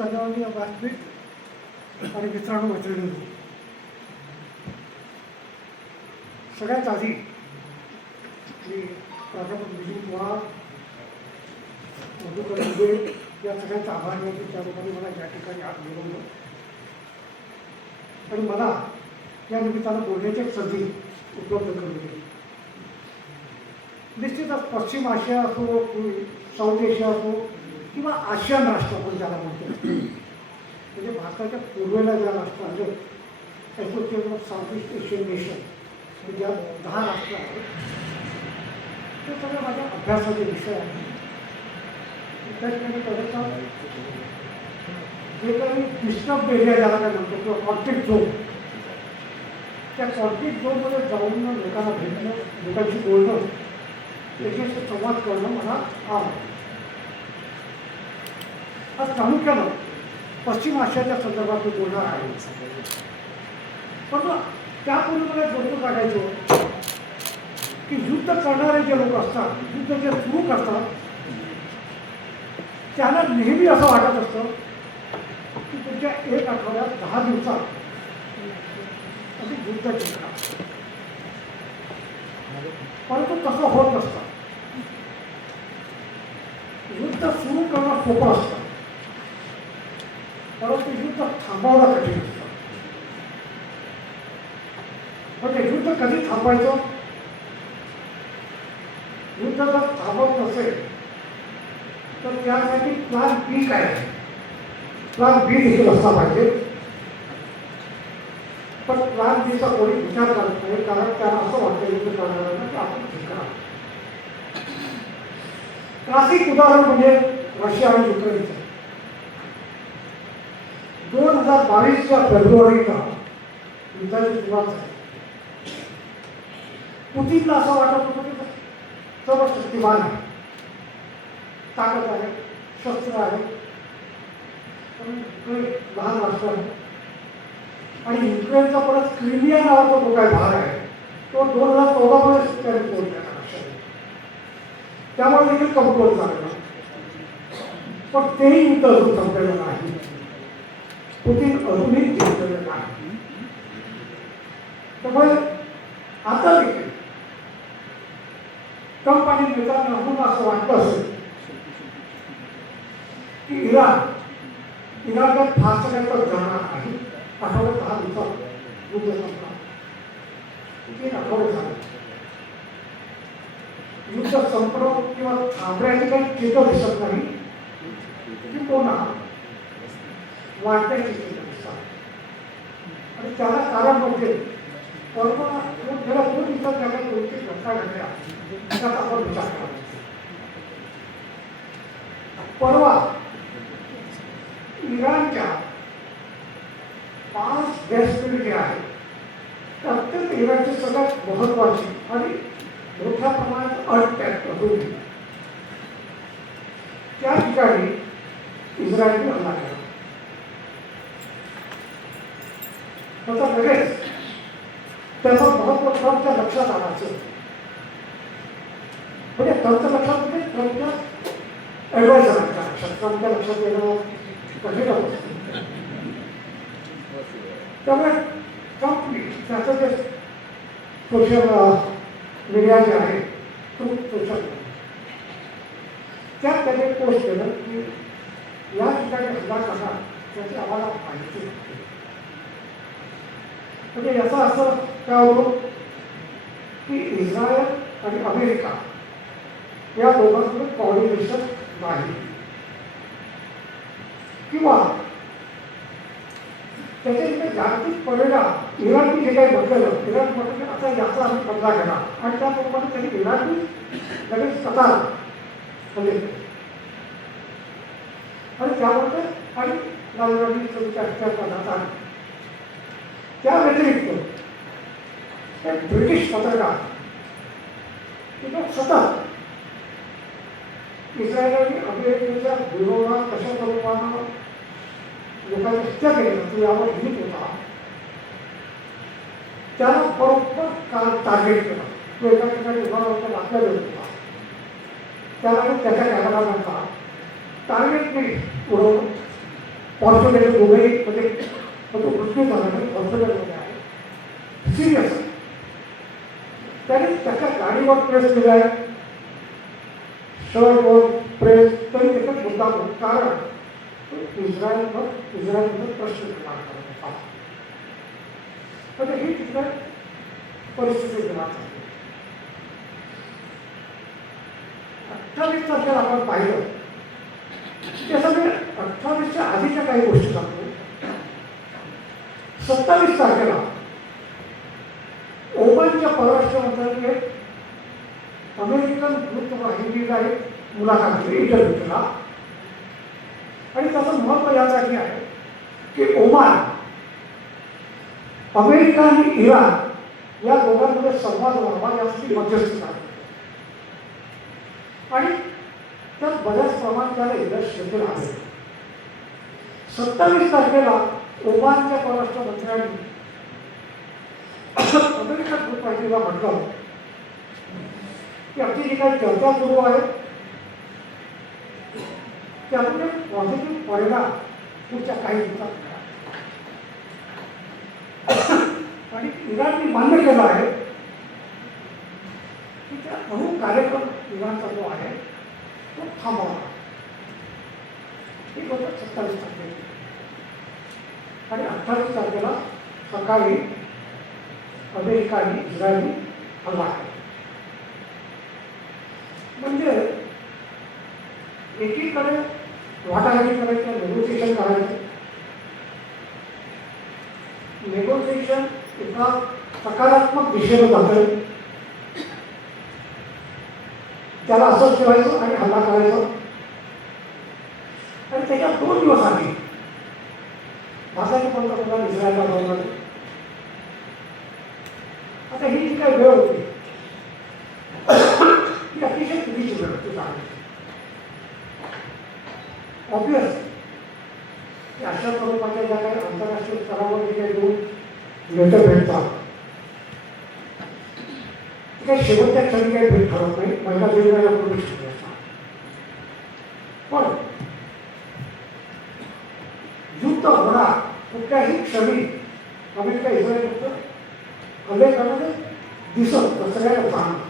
सन्माननीय व्यासपीठ आणि मित्रांनो मैत्रिणींनो, सगळ्यात आधी मी प्राध्यापक विजय पवार, मधुकर दुबे या सगळ्यांचा आभार मानतो. त्या लोकांनी मला या ठिकाणी हात मिळवलं आणि मला या निमित्तानं बोलण्याची एक संधी उपलब्ध करून दिली. निश्चितच पश्चिम आशिया असो, साऊथ एशिया असो किंवा आशियान राष्ट्र आपण ज्याला म्हणतो, म्हणजे भारताच्या पूर्वेला ज्या राष्ट्र आहेत, association of south east Asian nation, ज्या 10 राष्ट्र आहेत, ते सगळं माझ्या अभ्यासाचे विषय आहेत. त्या ठिकाणी खरंच जे काही डिस्टर्ब एरिया ज्याला काय म्हणतो किंवा कॉन्फ्लिक्ट झोन, त्या कॉन्फ्लिक्ट झोनमध्ये जाऊन लोकांना भेटणं, लोकांशी बोलणं, त्याच्याशी संवाद करणं मला आवडतं. आज प्रामुख्यानं पश्चिम आशियाच्या संदर्भात मी बोलणार आहे. पण त्यापूर्वी मला गोष्ट काढायचं की युद्ध करणारे जे लोक असतात, युद्ध जे सुरू करतात, त्यांना नेहमी असं वाटत असतं की तुमच्या 1 आठवड्यात 10 दिवसात असे युद्ध जिंकणार. परंतु तसं होत नसतं. युद्ध सुरू करणं सोपं असतं, परंतु युद्ध थांबवणं कठीण असतं. म्हणजे युद्ध कधी थांबवायचं? युद्ध जर थांबवत नसेल तर त्यासाठी प्लॅन बी काय आहे? प्लॅन बी देखील असला पाहिजे. पण प्लॅन बीचा कोणी विचार करत नाही, कारण त्याला असं वाटतं युद्ध करणाऱ्यांना की आपण जिंकणार. क्लासिक उदाहरण म्हणजे रशिया आणि युक्रेनचं. 2022च्या फेब्रुवारीला युद्धाची सुरुवात झाली. पुतीनला असं वाटत होतं की सर्व शक्तिमान आहे, ताकद आहे, शस्त्र आहे, पण लहान राष्ट्र आहे. आणि युक्रेनचा परत क्रिमिया नावाचा जो काय भाग आहे तो 2014 मध्ये तोडला रशियाने. त्यामुळे देखील कमकुवत झालेला. पण तेही युद्ध अजून संपलेलं नाही. पुतीन अजूनही जिंकलेलं नाही. त्यामुळे आता देखील ट्रम्प आणि नेत्यांना असं वाटतं असेल की इराणात फास्ट काही पण जाणार नाही. आठवड्यात 10 दिवसात युद्ध संपणार. 3 आठवडे झाले. युद्ध संपणं किंवा थांबण्याची काही चित्र दिसत नाही. ती पुन्हा वाढण्याची चित्र दिसतात. आणि त्याला कारण म्हणजे परवा गेल्या 2 दिवसात ज्या काही गोष्टी घटना घडल्या त्याचा आपण विचार करावा. परवा इराणच्या 5 गॅसफिल्ड जे आहेत, प्रत्येक इराणची सगळ्यात महत्वाची आणि मोठ्या प्रमाणात अटॅक होती. त्या ठिकाणी इस्रायलने हल्ला केला. त्याचा लगेच त्याचा महत्व ट्रम्पच्या लक्षात आणायचं. म्हणजे ट्रम्पच्या लक्षात म्हणजे ट्रम्पच्या ॲडवायझरांच्या लक्षात. ट्रम्पच्या लक्षात येणं कठीण होतं. त्यामुळे ट्रम्पने त्याचं जे सोशल मीडिया जे आहे, ट्रूथ सोशल, त्यात त्याने पोस्ट केलं की या ठिकाणी हल्ला करणार त्याची आम्हाला माहिती होती. म्हणजे याचा असं काय होतो की इस्रायल आणि अमेरिका या दोघांकडे कॉर्डिनेशन नाही. किंवा त्याचे जागतिक परिणाम इराणनी जे काही म्हटलेलं, इराण म्हटलं आता याचा आम्ही बदला घेणार आणि त्याप्रमाणे त्यांनी इराणनी लगेच कतार म्हणजे आणि त्यामध्ये आणि लालवाडी चर्चा करण्यात आली. त्या व्यतिरिक्त एक ब्रिटिश पत्रकार सतत इस्रायल आणि अमेरिकेच्या विरोधात कशा स्वरूपानं लोकांनी हत्या केली तो यावर लिहित होता. त्याला बरोबर काल टार्गेट केला. तो एका ठिकाणी उभा होता, बातम्या देत होता. त्याला त्याच्या कॅमेरामॅनला टार्गेटने उडवलं फॉर्च्युनेट दुबईमध्ये तो मृत्यू झाला नाही, हॉस्पिटलमध्ये आहे, सिरियस आहे. त्याने त्याच्या गाडीवर प्रेस केला आहे, शर्टवर प्रेस, तरी त्याच्यात मुद्दा होतो. कारण इस्रायलमध्ये प्रश्न निर्माण करत होता. पण ही तिथं परिस्थिती निर्माण झाली. 28 तारखेला आपण पाहिलं ते सगळे 28च्या आधीच्या काही गोष्टी सांगतो. 27 तारखेला ओमानच्या परराष्ट्र मंत्र्यांनी अमेरिकन वृत्तवाहिनीला एक मुलाखत दिली, इंटरव्ह्यू केला. आणि त्याचं महत्व यासाठी आहे की ओमान, अमेरिका आणि इराण या दोघांमध्ये संवाद व्हावा यासाठी मध्यस्थी आहे. आणि त्यात बऱ्याच प्रमाणात त्याला यश देखील आहे. 27 तारखेला ओमानच्या परराष्ट्र मंत्र्यांनी अमेरिकन वृत्तवाहिनीला म्हटलं की आमची जी काही चर्चा सुरू आहे त्यातून एक पॉझिटिव्ह परिणाम पुढच्या काही दिवसात मिळाला. आणि इराणने मान्य केलं आहे की त्या अणु कार्यक्रम इराणचा जो आहे तो थांबवला. ही गोष्ट 27 तारखेला. आणि 28 तारखेला सकाळी अमेरिका आणि इस्रायलने हल्ला केला. म्हणजे एकीकडे वाटाघाटी करायचं, नेगोसिएशन करायचं. नेगोसिएशन एका सकारात्मक दिशेने जातं, त्याला असंच ठेवायचं आणि हल्ला करायचा. आणि त्याच्या 2 दिवस आधी भारताचे पंतप्रधान इस्रायलला जाऊन आले. आता ही जी काही वेळ होती ती अतिशय चुकीची वेळ होती. ऑब्वियस अशा स्वरूपाच्या ज्या काही आंतरराष्ट्रीय स्तरावर जे काही 2 लेटर भेटतात ते काही शेवटच्या क्षणी काही भेट ठरत नाही, महिना 1.5 महिन्यापूर्वी शिकले असतात. पण युद्ध होणार कुठल्याही क्षणी अमेरिका इस्रायल हल्ले करणारे दिसत सगळ्यांना जाणवत.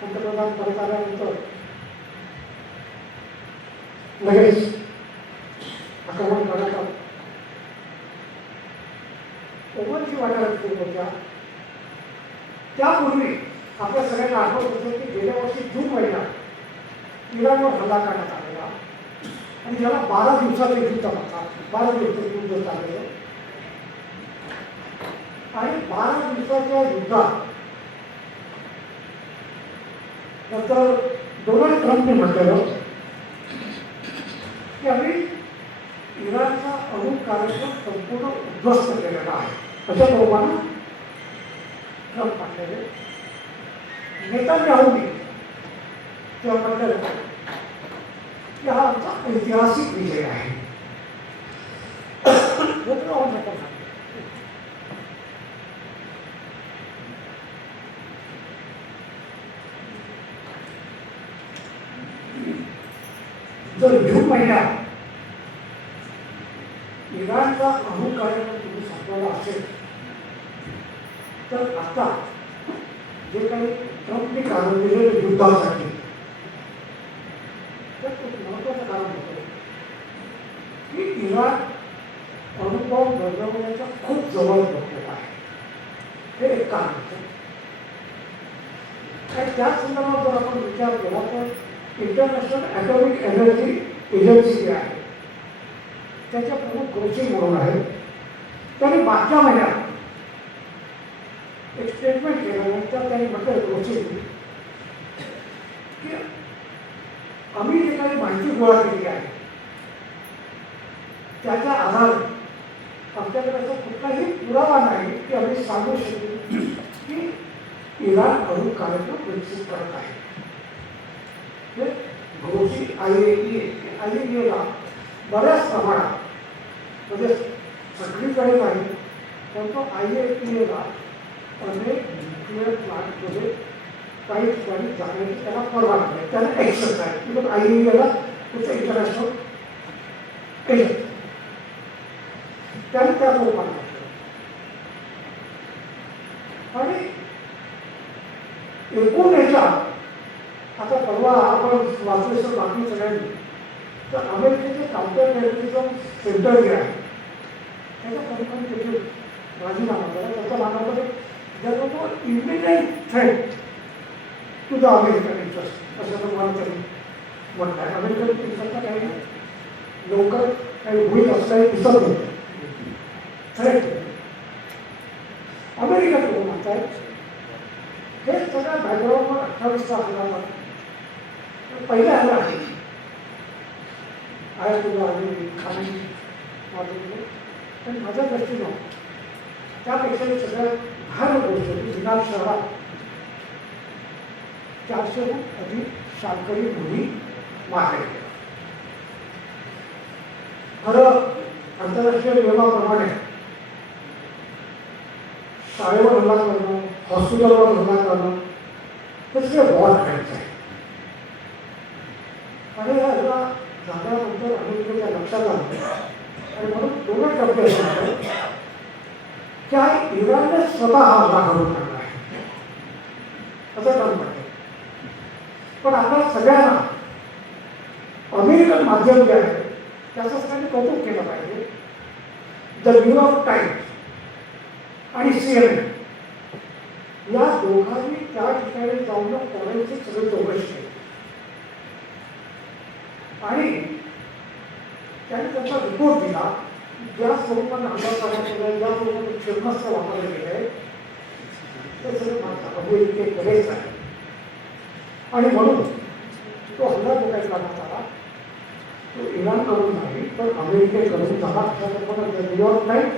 पंतप्रधान परत आल्यानंतर लगेच आक्रमण करण्यात आलं. ओमानची वाटाघाटी सुरू होत्या. त्यापूर्वी आपल्या सगळ्यांना आठवत होतं की गेल्या वर्षी जून महिन्यात इराणवर हल्ला करण्यात आलेला आणि ज्याला 12 दिवसाचे युद्ध म्हणतात. 12 दिवसाचे युद्ध चाललेलं. आणि 12 दिवसाच्या युद्धात नंतर डोनाल्ड ट्रम्पने म्हटलेलं की आम्ही इराणचा अणु कार्यक्रम संपूर्ण उद्ध्वस्त केलेला आहे. अशा प्रमाणे ट्रम्प म्हटलेले. नेतान्याहूने तेव्हा म्हटलेलं की हा आमचा ऐतिहासिक विजय आहे. जर जून महिन्यात इराणचा अणु कार्यक्रम तुम्ही संपवला असेल तर आता जे काही ट्रम्पने कारण दिलेलं युद्धासाठी तर एक महत्त्वाचं कारण होतं की इराण अणुबॉम्ब बनवण्याच्या खूप जवळ पोहोचलेला आहे. हे एक कारण होतं. आणि त्याच संदर्भात जर आपण विचार केला तर इंटरनॅशनल ॲटॉमिक एनर्जी एजन्सी जी आहे त्याच्या प्रमुख ग्रोसी म्हणून आहे. त्यांनी मागच्या महिन्यात एक स्टेटमेंट केल्यानंतर त्यांनी म्हटलं ग्रोसी की आम्ही जे काही माहिती गोळा केली आहे त्याच्या आधारे आमच्याकडे असा कुठलाही पुरावा नाही की आम्ही सांगू शकू की इराण अणु कार्यक्रम विकसित करत आहे. ग्रोसी IAEA बऱ्याच प्रमाणात म्हणजे सगळीकडे नाही पण तो IAEA अनेक न्यूक्लिअर प्लांटमध्ये काही ठिकाणी जाण्याची त्याला परवानगी आहे, त्याला ॲक्सेस आहे. म्हणजे आई याला त्याचं इंटरनॅशनल एजंट त्याने त्या लोकांना आणि एकूण याच्या आता परवा आपण वाचलेलं बातमी सगळ्यांनी तर अमेरिकेचे काउंटर टेररिझम सेंटर जे आहे त्याच्या प्रमुखांनी त्याचे राजीनामा केला. त्याचा मानवमध्ये ज्याचा तो immediate threat to the American interest असं तुम्हाला तरी म्हटलं आहे. अमेरिकन इंटरेस्टचा काही लवकर काही होईल असं काही दिसत नाही. थ्रेट अमेरिकन लोक म्हणतात हे सगळ्या बॅकग्राऊंडवर 28 हजारावर पहिल्या ह्याला आहे तुला आणि खाली माझं पण माझ्या दृष्टीनं त्यापेक्षा सगळ्यात भार गोष्ट विधान शहरात 400हून अधिक शांकरी मुली मारल्या गेल्या. खरं आंतरराष्ट्रीय नियमाप्रमाणे शाळेवर हल्ला करणं, हॉस्पिटलवर हल्ला करणं हे सगळं वॉर करायचं आहे. आणि ह्याला झाल्यानंतर अमेरिकेच्या लक्षात आलं आणि म्हणून दोन टप्पे असणार की इराणने स्वतः हा हल्ला करून टाकला आहे असं काम म्हणते. पण आपल्या सगळ्यांना अमेरिकन माध्यम जे आहे त्याचं सगळ्यांनी कौतुक केलं पाहिजे. द न्यूयॉर्क टाइम्स आणि CNN या दोघांनी त्या ठिकाणी जाऊन करायची सगळी चौकशी केली आणि त्यांनी त्यांचा रिपोर्ट दिला. ज्या स्वरूपाने हल्ला करण्यात गेला, ज्या स्वरूपाने क्षेपणास्त्र वापरले गेले ते सगळं माझा अमेरिकेकडेच आहे आणि म्हणून तो हल्ला जो काही करण्यात आला तो इराणकडून नाही तर अमेरिकेकडून झाला. अशा न्यूयॉर्क टाइम्स,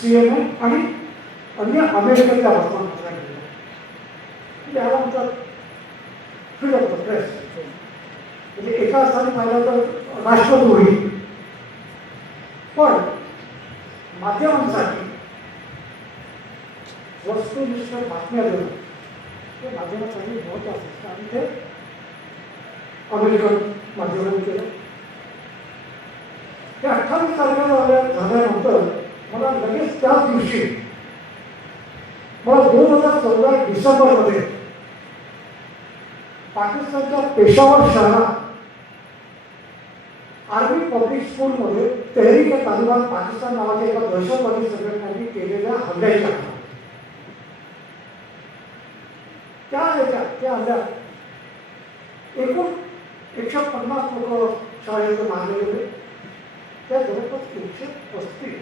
CNN आणि अन्य अमेरिकेतल्या वर्तमानपत्रात गेलं. याला म्हणतात फ्रीडम ऑफ द प्रेस. म्हणजे एका स्थानी पाहिलं तर राष्ट्रद्रोही पण माध्यमांसाठी वस्तुनिष्ठ बातम्या देणं ते माध्यमासाठी महत्त्वाचं असतं आणि ते अमेरिकन माध्यमांनी केलं. ते 28 तारखेला झाल्यानंतर मला लगेच त्याच दिवशी मला 2014 डिसेंबरमध्ये पाकिस्तानच्या पेशावर शहरात आर्मी पब्लिक स्कूलमध्ये तहरीक-ए-तालिबान पाकिस्तान नावाच्या एका दहशतवादी संघटनेने केलेल्या हल्ल्याच्या त्या हल्ल्यात एकूण 150 लोक शाळेत मारले गेले. त्या जवळपास 135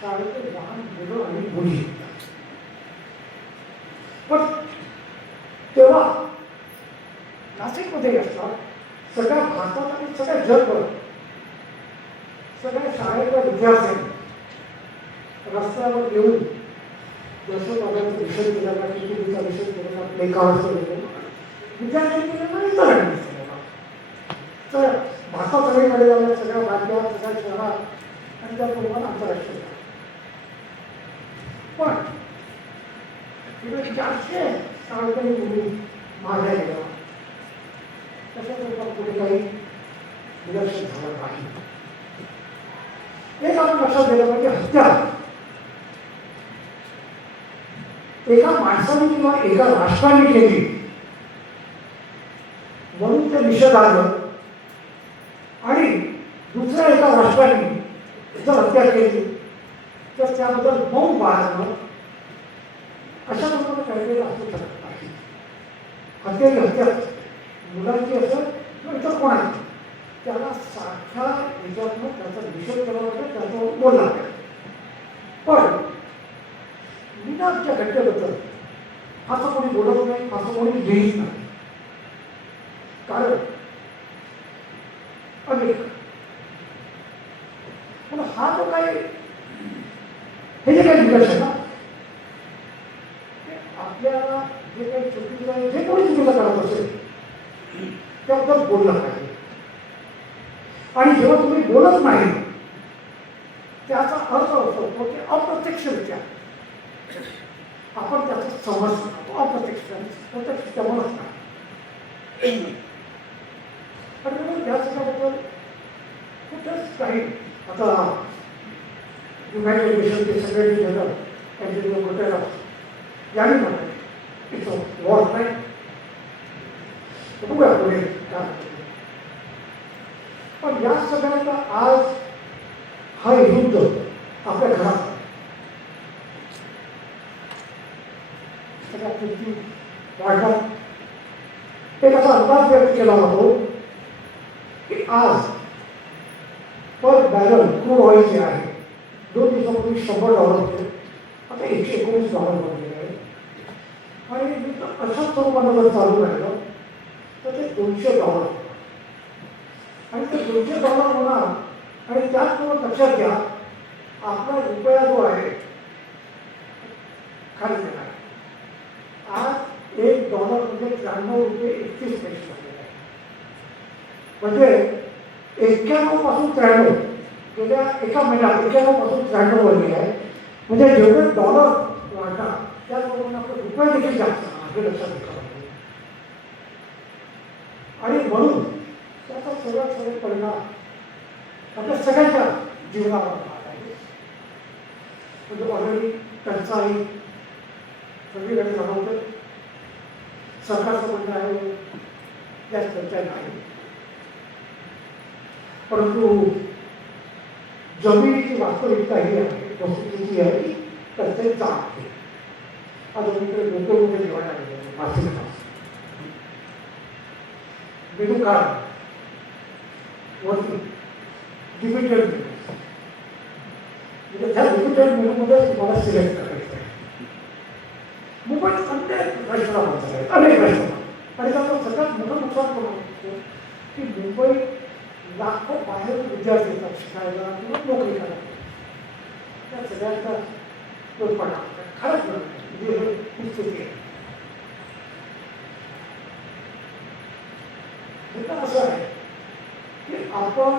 शाळेचे लहान मुलं आणि मुली. पण तेव्हा नाशिकमध्ये असतात सगळ्या भारतात आणि सगळ्या जगभर सगळ्या शाळेतल्या विद्यार्थ्यांनी रस्त्यावर येऊन दहशतवाद्यांचा निषेध केलेला, टिकीचा निषेध केलेला, प्ले कार्ड केलेला, विद्यार्थ्यांनी केलेला, इतरांनी केलेला. तर भारतात सगळीकडे झाल्या सगळ्या राज्यात सगळ्या शहरात आणि त्याप्रमाणे आंतरराष्ट्रीय. पण 400 शाळकरी मुली मारल्या गेल्या. तसं पुढे काही निरीक्षण झालं नाही. एक आपण लक्षात दिलं पाहिजे हत्या एका माणसाने किंवा एका राष्ट्राने केली म्हणून ते निषेधार्ह आणि दुसऱ्या एका राष्ट्राने जर हत्या केली तर त्याबद्दल मौन बाळगणं अशा प्रकारे काहीतरी असू शकत नाही. हत्या ही हत्या मुलांची असेल किंवा इतर कोणाची त्याला सारख्या ह्याच्यातनं त्याचा निषेध केला पाहिजे, त्याच्यावर बोलला पाहिजे. पण विनाच्या घटनेबद्दल असं कोणी बोलत नाही, असं कोणी लिहित नाही. कारण अनेक पण हा जो काही हे जे काही निकष आहे ना आपल्याला जे काही चुकीचं आहे जे कोणी चुकीचं करत असेल त्याबद्दल बोललं पाहिजे. आणि जेव्हा तुम्ही बोलत नाही त्याचा अर्थ असतो की अप्रत्यक्षरित्या आपण त्याचा समज करतो. अप्रत्यक्ष प्रत्यक्ष समज नाही. पण या सगळ्याबद्दल खूपच काही आता युनायटेड नेशनचे सगळे जनरल अँटोनियो गुटेरेस यांनी म्हटलं इट्स वॉर नाही. बघूया पुढे काय होतं. पण या सगळ्यांना आज हा युद्ध आपल्या घरात सगळ्या किमती वाढतात. एक असा अंदाज व्यक्त केला जातो की आज पर बॅरल क्रूड ऑइल जे आहे 2 दिवसापूर्वी $100 होते, आता $119 बनलेले आहे. आणि अशाच स्वरूपानं जर चालू राहिलं तर ते $200 आणि ते $200 होणार. आणि त्याचबरोबर लक्षात घ्या आपला रुपया जो आहे खाली गेला आहे. आज $1 म्हणजे ₹93.31 झालेला आहे. म्हणजे 91 पासून 93 गेल्या एका महिन्यात 91 पासून 93 वरली आहे. म्हणजे जेवढे डॉलर वाढतात त्याचबरोबर आपले रुपये देखील जास्त हे लक्षात घ्यावं लागेल. आणि म्हणून त्याचा सर्वात सर्व परिणाम आपल्या सगळ्यांच्या जीवनावर होणार आहे. म्हणजे ऑलरेडी टंचाई सगळीकडे जाणवतं. सरकारचं म्हणणं आहे याच टंचाई नाही, परंतु जमिनीची वास्तविकता ही आहे, वस्तुस्थिती आहे की टंचाई जाणवते. आता दुसरे लोक जेवायला लागले मासिक मेनू कार्ड वरती लिमिटेड मेनू, म्हणजे त्या लिमिटेड मेनूमध्ये तुम्हाला सिलेक्ट करायचं आहे. मुंबईत अनेक रेस्टॉरंट बनतात आहेत, अनेक रेस्टॉरंट. आणि त्याचं सगळ्यात मोठं नुकसान करून होतं की मुंबईत लाखो बाहेर विद्यार्थी येतात शिकायला किंवा नोकरी करायला. त्या सगळ्यांचा तोडपाडा खरंच म्हणजे ही स्थिती आहे. हे असं आहे की आपण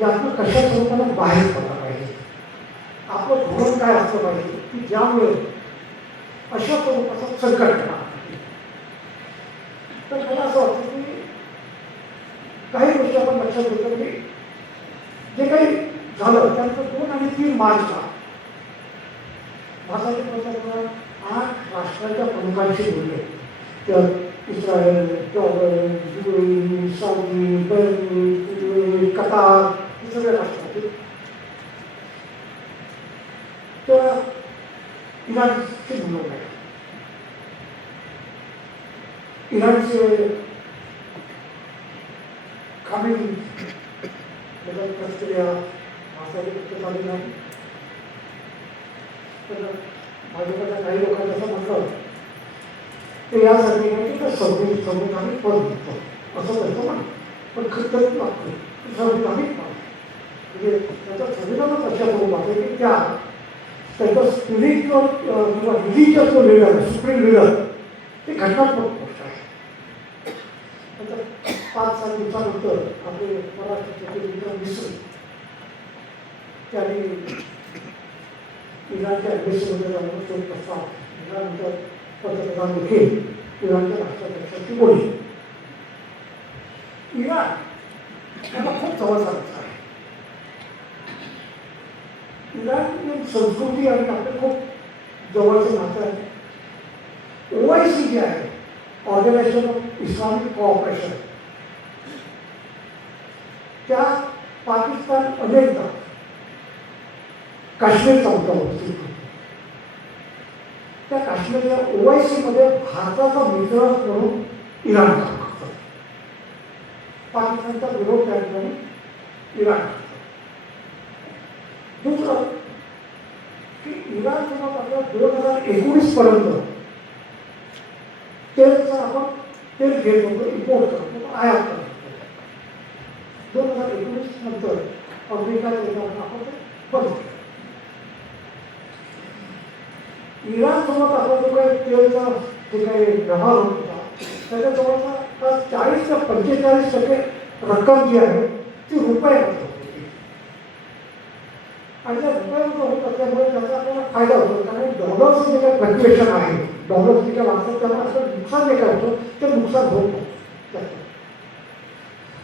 यातून कशा स्वरूपाने बाहेर पडला पाहिजे. आपलं धोरण काय असलं पाहिजे की ज्यामुळे अशा स्वरूपाचं संकट येणार. तर मला असं वाटतं की काही गोष्टी आपण लक्षात घेतो की जे काही झालं त्यानंतर 2 आणि 3 मार्चला भारताचे पंतप्रधान 8 राष्ट्रांच्या प्रमुखांशी बोलले. तर Israel, Jordan, UAE, Saudi, Bahrain, Qatar हे सगळे राष्ट्र होते. तर इराणचे बोलवलं आहे. इराणचे खामेनी ऑस्ट्रेलिया भारताची पक्ष झाली नाही. तर भाजपच्या काही लोकांनी असं म्हटलं ते यासाठी नाही की संविधानिक पद घेतो असं त्यांचं म्हणणं. पण खरंच संविधानिक पद म्हणजे त्याचं संविधानच अशा स्वरूपात आहे की त्याचं स्पिरिच्युअल किंवा रिलिजियस जो लिडर सुप्रीम लिडर ते घटनात्मक गोष्ट आहे. नंतर 5-7 दिवसानंतर आपले महाराष्ट्राचे विक्रम मिश्र त्यांनी इराणच्या अध्यक्षांमध्ये जाऊन तो प्रस्ताव त्यानंतर पंतप्रधान देखील इराणच्या राष्ट्राध्यक्षांची बोलली. इराण त्याला खूप जवळचा आहे. इराण संस्कृती आणि आपले खूप जवळचं नातं आहे. OIC जे आहे ऑर्गनायझेशन ऑफ इस्लामिक कोऑपरेशन त्या पाकिस्तान अनेकदा काश्मीरचा मुद्दा होती. त्या काश्मीरच्या OIC मध्ये भारताचा मित्र म्हणून इराण काम करतो. पाकिस्तानचा विरोध त्या ठिकाणी इराण करतो. दुसरं की इराणसोबत आपल्या 2019 पर्यंत तेलचा आपण तेल घेत होतो, इम्पोर्ट करतो, आयात करतो. 2019 नंतर अमेरिका आपण बंद केलं. इराणसोबत आपला जो काही तेलचा जे काही व्यवहार होत होता त्याच्या जवळचा 40 ते 45% रक्कम जी आहे ती रुपयामध्ये होती. आणि त्या रुपयामध्ये होत असल्यामुळे त्याचा आपल्याला फायदा होतो. कारण डॉलरचं जे काही फ्लक्च्युएशन आहे डॉलर तिच्या वाचतात, त्यामुळे असं नुकसान जे काय होतं ते नुकसान होत नाही त्याचं.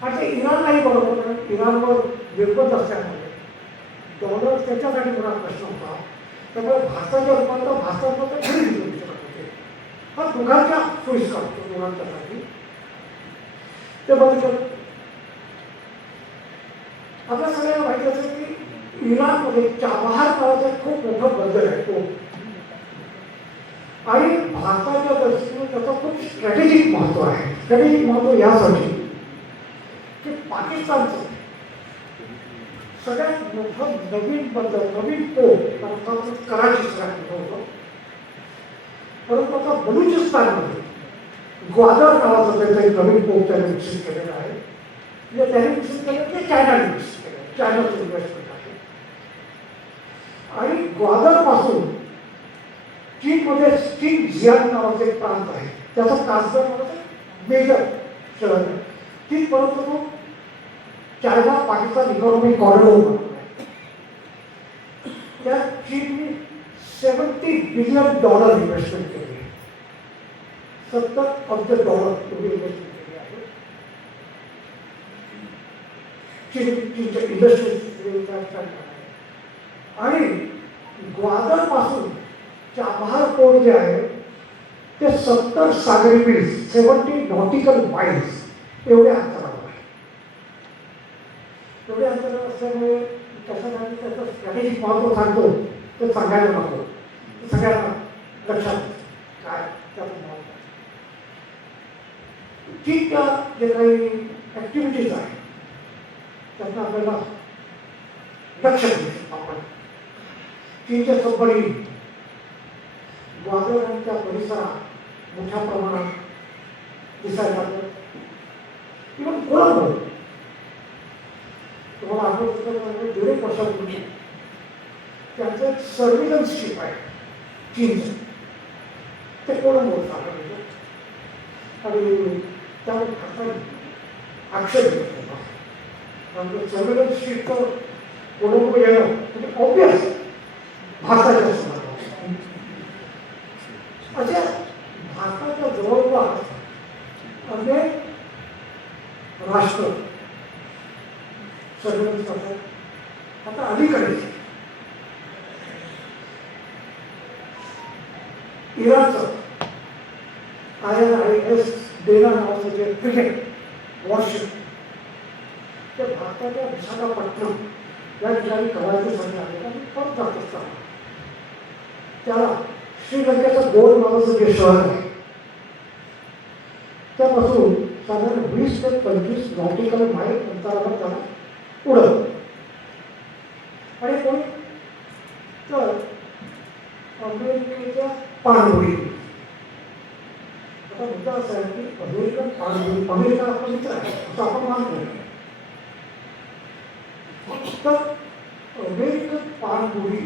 आणि ते इराणलाही बरोबर, कारण इराणवर निर्बंध असल्यामुळे डॉलर त्याच्यासाठी मोठा प्रश्न होता. त्यामुळे भारताच्या रूपांतर भारताचं ते घरी घेऊ शकत होते. हा दोघांच्या सोयीस्कर होतो, दोघांच्यासाठी ते बघितलं. आपल्या सगळ्यांना माहिती असेल की इराणमध्ये चाबहार नावाचं खूप मोठं बंदर आहे तो, आणि भारताच्या दृष्टीने त्याचं खूप स्ट्रॅटेजिक महत्त्व आहे. स्ट्रॅटेजिक महत्त्व यासाठी की पाकिस्तानचं सगळ्यात मोठं नवीन बंदर, नवीन पोर्ट भारताचं कराची सगळ्यात मोठं होतं. परंतु आता बलुचिस्तानमध्ये ग्वादर नावाचं त्याचं एक नवीन पोर्ट त्याने विकसित केलेलं आहे. म्हणजे त्याने विकसित केलं ते चायनाने विकसित केलं, चायनाचं इन्व्हेस्टमेंट आहे. आणि ग्वादरपासून चीनमध्ये शिनजियांग नावाचं एक प्रांत आहे, त्याचं कासगड नावाचं मेजर शहर आहे. तिथपर्यंत तो चायना पाकिस्तान इकॉनॉमिक कॉरिडॉर बनवला आहे. त्यात चीनने $70 बिलियन इन्व्हेस्टमेंट केली आहे. 70 अब्ज डॉलर तुम्ही इन्व्हेस्टमेंट केली आहे. चीनच्या इंडस्ट्रीज. आणि ग्वादरपासून चाबहार पोर्ट जे आहे ते 70 सागरी मिल्स, 70 नॉटिकल माइल्स एवढे अंतरावर आहे. एवढे अंतरावर असल्यामुळे कसं नाही, त्याचं स्ट्रॅटेजिक महत्त्व सांगतो ते सांगायला नको, सगळ्यांना लक्षात काय त्याचं महत्त्व. चीनच्या जे काही ॲक्टिव्हिटीज आहेत त्यातनं आपल्याला लक्ष देऊ शकतो आपण. चीनच्या सबमरीन ग्वादर आणि त्या परिसरात मोठ्या प्रमाणात दिसायला लागलं. इव्हन कोलंबो, तुम्हाला आठवतं दीड वर्षापूर्वी त्यांचं एक सर्व्हिलन्स शिप आहे चीनचं, ते कोलंबो सापडलं. आणि त्यावर भारताने आक्षेप घेतला. कारण सर्व्हिलन्स शिपचं कोलंबो येणं म्हणजे ऑब्वियस भारताच्या संदर्भात. अशा भारताच्या जवळपास अनेक राष्ट्र सर्व्हिलन्स करतात. आता अलीकडे इराणचं INS डेना नावाचं जे फ्रिगेट वॉरशिप ते भारताच्या विशाखापट्टणम या ठिकाणी कवायतीसाठी आले आणि परत जात असताना त्याला श्रीलंकेचं गोल नावाचं जे शहर आहे त्यापासून साधारण 20 ते 25 नॉटिकल माईल अंतरावर त्याला उडवलं. आणि कोणी तर अमेरिकेच्या पाणबुडी. आता मुद्दा असा आहे की अमेरिकन पाणबुडी, अमेरिका आपला मित्र आहे असं आपण मानतो. तर अमेरिकन पाणबुडी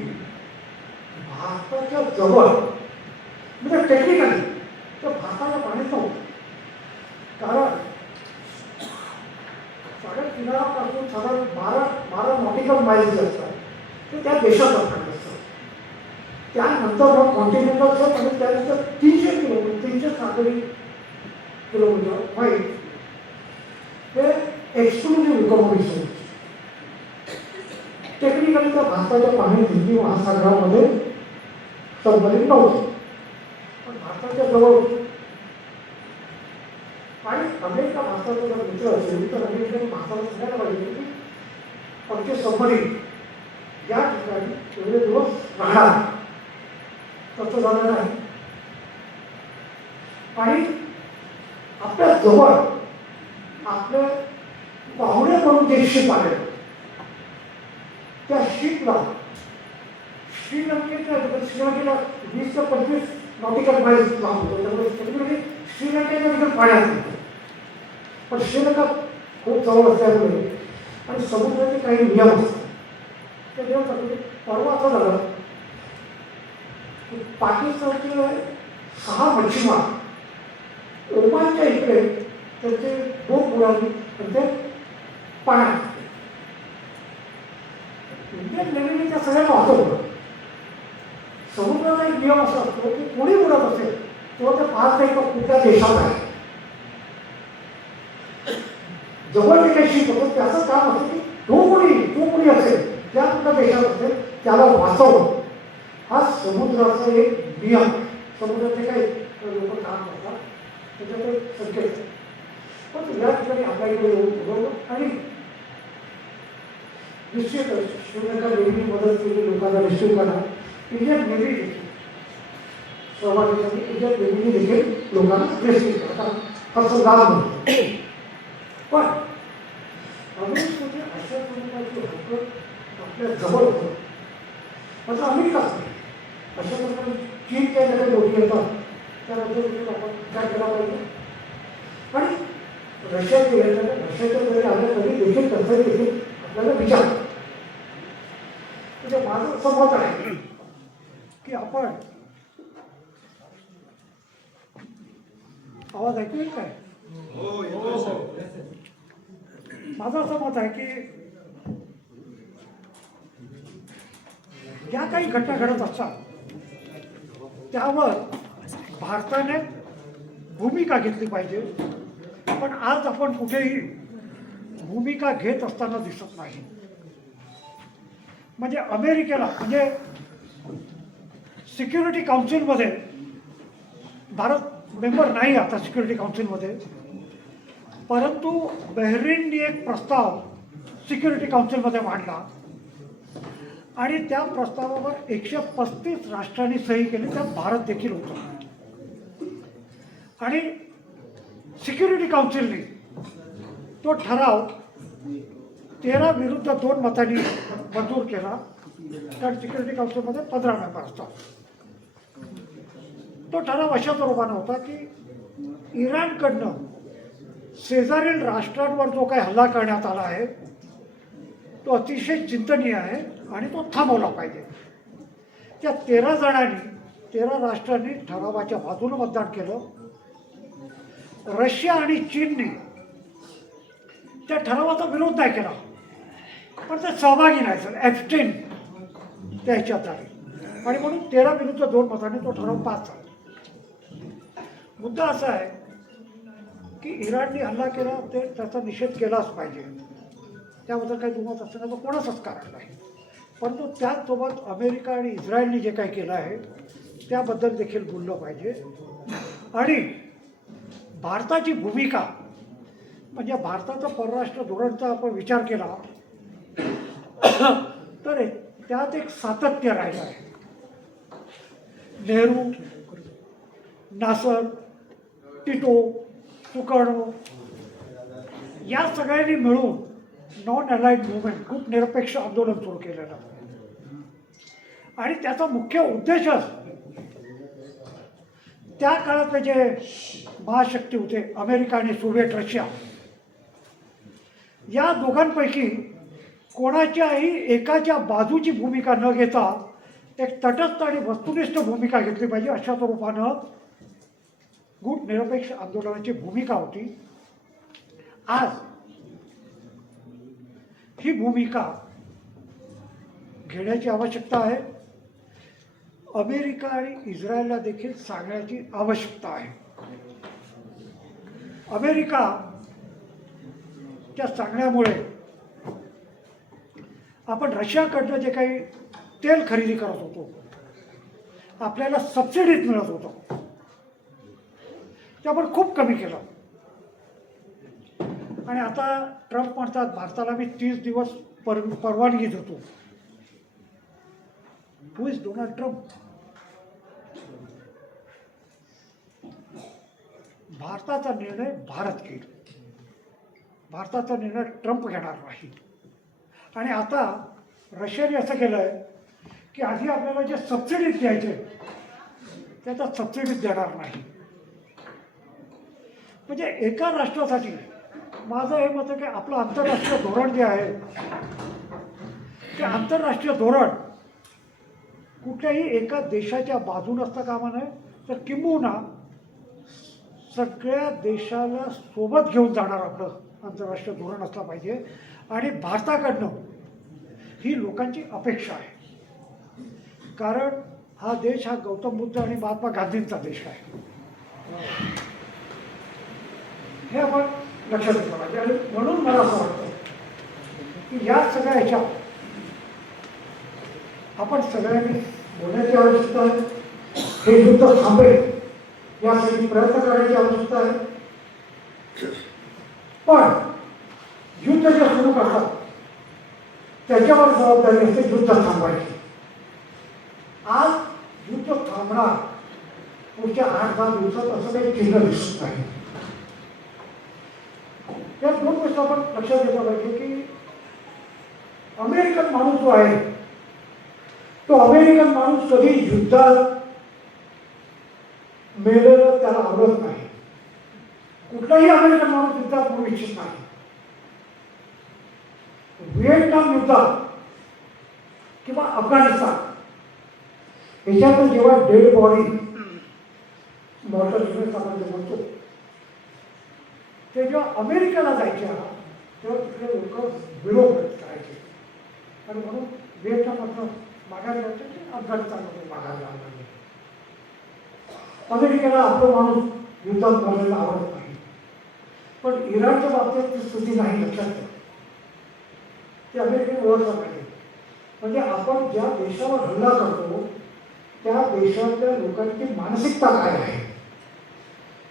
भारताच्या जवळ म्हणजे टेक्निकली तर भारताला पाणीच नव्हतं. कारण सागरी किनाऱ्यापासून साधारण 12 नॉटिकल माइल्स जे असतात ते त्या देशात पाणी असतं. त्यानंतर मग कॉन्टिनेंटल आणि त्यानंतर 300 किलोमीटर, 300 सागरी किलोमीटर माईल हे एक्सक्लुझिव्ह इकॉनॉमिक झोन. टेक्निकली त्या भारताच्या पाणी हिंदी महासागरामध्ये सबमरीन नव्हते, पण भारताच्या जवळ. आणि अमेरिका भारताचा जर मित्र असेल तर अमेरिकेने भारताला सांगायला पाहिजे की आमचे सबमरीन या ठिकाणी एवढे दिवस राहणार. तसं झालं नाही. आणि आपल्या जवळ आपले पाहुणे म्हणून जे शिप आले त्या शिपला श्रीलंकेला 20 ते 25 नॉटिकल माइल्स लांब होतो. त्यामुळे श्रीलंकेच्या तिकडे पाण्यात होतं. पण श्रीलंका खूप जवळ असल्यामुळे आणि समुद्राचे काही नियम असतात ते नियम परवा असं झालं की पाकिस्तानचे 6 मच्छीमार ओमानच्या इकडे त्यांचे बोट बुडाली आणि ते पाण्यात. इंडियन नेव्हीने त्या सगळ्यांना वाचवलं. समुद्राचा एक नियम असा असतो की कोणी उडत असेल तो ते पाहत नाही तो कुठल्या देशात आहे. जवळ जे काही शिकवतो त्याचं काम असतं की तो कोणी असेल त्या कुठल्या देशात असेल त्याला वाचवणं हा समुद्राचा एक नियम. समुद्राचे काही लोक काम करतात त्याच्यात एक संकेत आहे. पण या ठिकाणी आपल्याकडे येऊन बरोबर आणि निश्चितच श्रीलंका नेहमी मदत केली लोकांना रेस्क्यू करा. इंडियन नेव्ही देखील सहभागी इंडियन नेव्हीने देखील लोकांना रेस्क्यू करा असं लाभ म्हणतो. पण अमेरिकेमध्ये अशा प्रकारची हरकत आपल्या जवळ होतं असं अमेरिका अशा प्रकारे चीनच्या ज्या काही गोष्टी येतात त्याबद्दल देखील आपण विचार केला पाहिजे. आणि रशियाच्या जरी आल्या तरी देखील तसंही देखील आपल्याला विचार म्हणजे माझं असं मत आहे की आपण आवाज ऐकू येईल काय? माझं असं मत आहे की ज्या काही घटना घडत असतात त्यावर भारताने भूमिका घेतली पाहिजे. पण आज आपण कुठेही भूमिका घेत असताना दिसत नाही. म्हणजे अमेरिकेला म्हणजे सिक्युरिटी काउन्सिलमध्ये भारत मेंबर नाही आता सिक्युरिटी काउन्सिलमध्ये, परंतु बहरीनने एक प्रस्ताव सिक्युरिटी काउन्सिलमध्ये मांडला आणि त्या प्रस्तावावर 135 राष्ट्रांनी सही केली, त्यात भारत देखील होता. आणि सिक्युरिटी काउन्सिलने तो ठराव 13 विरुद्ध 2 मतांनी मंजूर केला. कारण सिक्युरिटी काउन्सिलमध्ये 15 मेंबर असतात. तो ठराव अशा स्वरूपानं होता की इराणकडनं शेजारील राष्ट्रांवर जो काही हल्ला करण्यात आला आहे तो अतिशय चिंतनीय आहे आणि तो थांबवला पाहिजे. त्या 13 राष्ट्रांनी ठरावाच्या बाजूनं मतदान केलं. रशिया आणि चीनने त्या ठरावाचा विरोध नाही केला, पण ते सहभागी नाही झाले, ॲब्स्टेन त्याच्यात आले आणि म्हणून 13 विरुद्ध 2 मतांनी तो ठराव पास झाला. मुद्दा असा आहे की इराणने हल्ला केला ते त्याचा निषेध केलाच पाहिजे, त्याबद्दल काही दुमत असताना तो कोणाचंच कारण नाही. परंतु त्याचसोबत अमेरिका आणि इस्रायलने जे काही केलं आहे त्याबद्दल देखील बोललं पाहिजे. आणि भारताची भूमिका म्हणजे भारताचं परराष्ट्र धोरणाचा आपण विचार केला तर त्यात एक सातत्य राहिलं आहे. नेहरू, नासर, टिटो, सुकर्णो या सगळ्यांनी मिळून नॉन अलाइड मुवमेंट खूप निरपेक्ष आंदोलन सुरू केलेलं आणि त्याचा मुख्य उद्देशच त्या काळातले जे महाशक्ती होते अमेरिका आणि सोव्हिएट रशिया या दोघांपैकी कोणाच्याही एकाच्या बाजूची भूमिका न घेता एक तटस्थ आणि वस्तुनिष्ठ भूमिका घेतली पाहिजे अशा स्वरूपानं गुट निरपेक्ष आंदोलनाची भूमिका होती. आज ही भूमिका घेण्याची आवश्यकता आहे. अमेरिका आणि इस्रायलला देखील सांगण्याची आवश्यकता आहे. अमेरिकाच्या सांगण्यामुळे आपण रशियाकडनं जे काही तेल खरेदी करत होतो आपल्याला सबसिडीत मिळत होतं ते आपण खूप कमी केलं. आणि आता ट्रम्प म्हणतात भारताला मी 30 दिवस परवानगी देतो. Who is Donald Trump? भारताचा निर्णय भारत घेईल, भारताचा निर्णय ट्रम्प घेणार नाही. आणि आता रशियाने असं केलं आहे की आधी आपल्याला जे सबसिडीज द्यायचे त्याचा सबसिडीज देणार नाही. म्हणजे एका राष्ट्रासाठी माझं हे मत आहे की आपलं आंतरराष्ट्रीय धोरण जे आहे ते आंतरराष्ट्रीय धोरण कुठल्याही एका देशाच्या बाजून असता कामा नये, तर किंबहुना सगळ्या देशाला सोबत घेऊन जाणार आपलं आंतरराष्ट्रीय धोरण असलं पाहिजे. आणि भारताकडनं ही लोकांची अपेक्षा आहे. कारण हा देश हा गौतम बुद्ध आणि महात्मा गांधींचा देश आहे. हे आपण लक्षात घेतलं पाहिजे. आणि म्हणून मला असं वाटतं की या सगळ्या ह्याच्या आपण सगळ्यांनी बोलण्याची आवश्यकता आहे. हे युद्ध थांबेल यासाठी प्रयत्न करण्याची आवश्यकता आहे. पण युद्ध जे सुरू करतात त्याच्यावर जबाबदारी असते युद्ध थांबवायची. आज युद्ध थांबणार पुढच्या 8-10 दिवसात असं काही चिन्ह दिसत नाही. त्या 2 गोष्टी आपण लक्षात घेतल्या पाहिजे की अमेरिकन माणूस जो आहे तो अमेरिकन माणूस कधी युद्धात मेलेलं त्याला आवडत नाही. कुठलाही अमेरिकन माणूस युद्धात मरू इच्छित नाही. व्हिएतनाम युद्धात किंवा अफगाणिस्तान ह्याच्यात जेव्हा डेड बॉडी मॉर्टर युनिट आपण जे म्हणतो ते जेव्हा अमेरिकेला जायचे तेव्हा तिकडे लोक विरोध करायचे आणि म्हणून व्हिएतनाममधून माघार घ्यायचे आणि अफगाणिस्तानमधून माघार घ्यायला लागले. अमेरिकेला आपलं माणूस युद्धात मरायला आवडत नाही. पण इराणच्या बाबतीत ती स्थिती नाही. लक्षात घ्या ते अमेरिकेने ओळखलं पाहिजे. म्हणजे आपण ज्या देशावर हल्ला करतो त्या देशातल्या लोकांची मानसिकता काय आहे,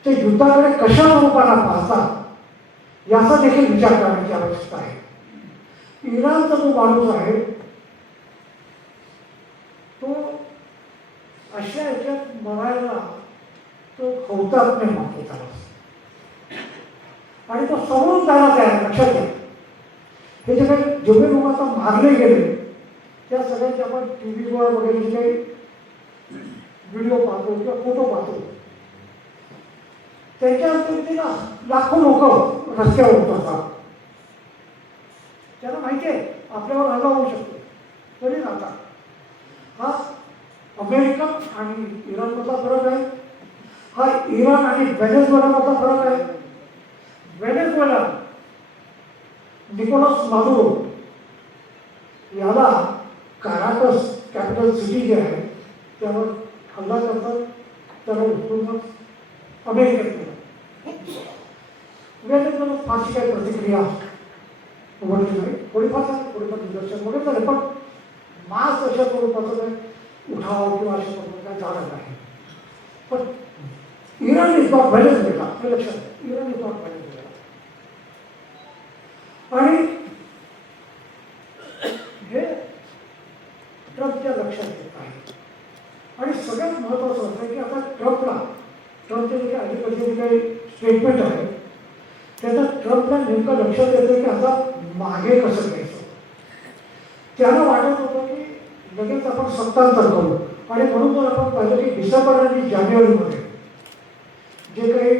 ते युद्धाकडे कशा स्वरूपाला पाहतात याचा देखील विचार करण्याची आवश्यकता आहे. इराणचा जो माणूस आहे तो अशा ह्याच्यात मरायला तो खवतात्म्य मानतो त्याला आणि तो समोरून जायला तयार. लक्षात घ्या हे जे काही जेवढे लोक आता मारले गेले त्या सगळ्यांचे आपण टी व्हीवर वगैरे जे काही व्हिडिओ पाहतो किंवा फोटो पाहतो त्याच्यानंतर ते ना लाखो लोक रस्त्यावर उतरतात. त्यांना माहिती आहे आपल्यावर हल्ला होऊ शकतो तरी जातात. हा अमेरिका आणि इराणमधला फरक आहे. हा इराण आणि व्हेनेझुएलामधला फरक आहे. व्हेनेझुएला निकोलस मादुरो याला काराकस कॅपिटल सिटी जी आहे त्यावर हल्ला करतात. त्याला उचलून अमेरिकेत केलं. व्हेनेझुएला फारशी काही प्रतिक्रिया उघडली नाही. थोडीफार निदर्शन वगैरे झाले पण मास अशा स्वरूपाचं काही उठाव किंवा अशा स्वरूपाचं काय झालं नाही. पण इराण इज नॉट व्हेनेझुएला हे लक्षात. Iran is not Venezuela. आणि हे ट्रम्पच्या लक्षात येत आहे. आणि सगळ्यात महत्त्वाचं असं की आता ट्रम्पचे जे अलीकडचे जे काही स्टेटमेंट आहे त्याचा ट्रम्पला नेमकं लक्षात येतं की आता मागे कसं घ्यायचं. त्याला वाटत होतं की लगेच आपण सत्तांतर करू आणि म्हणून जर आपण पाहिलं की डिसेंबर आणि जानेवारीमध्ये जे काही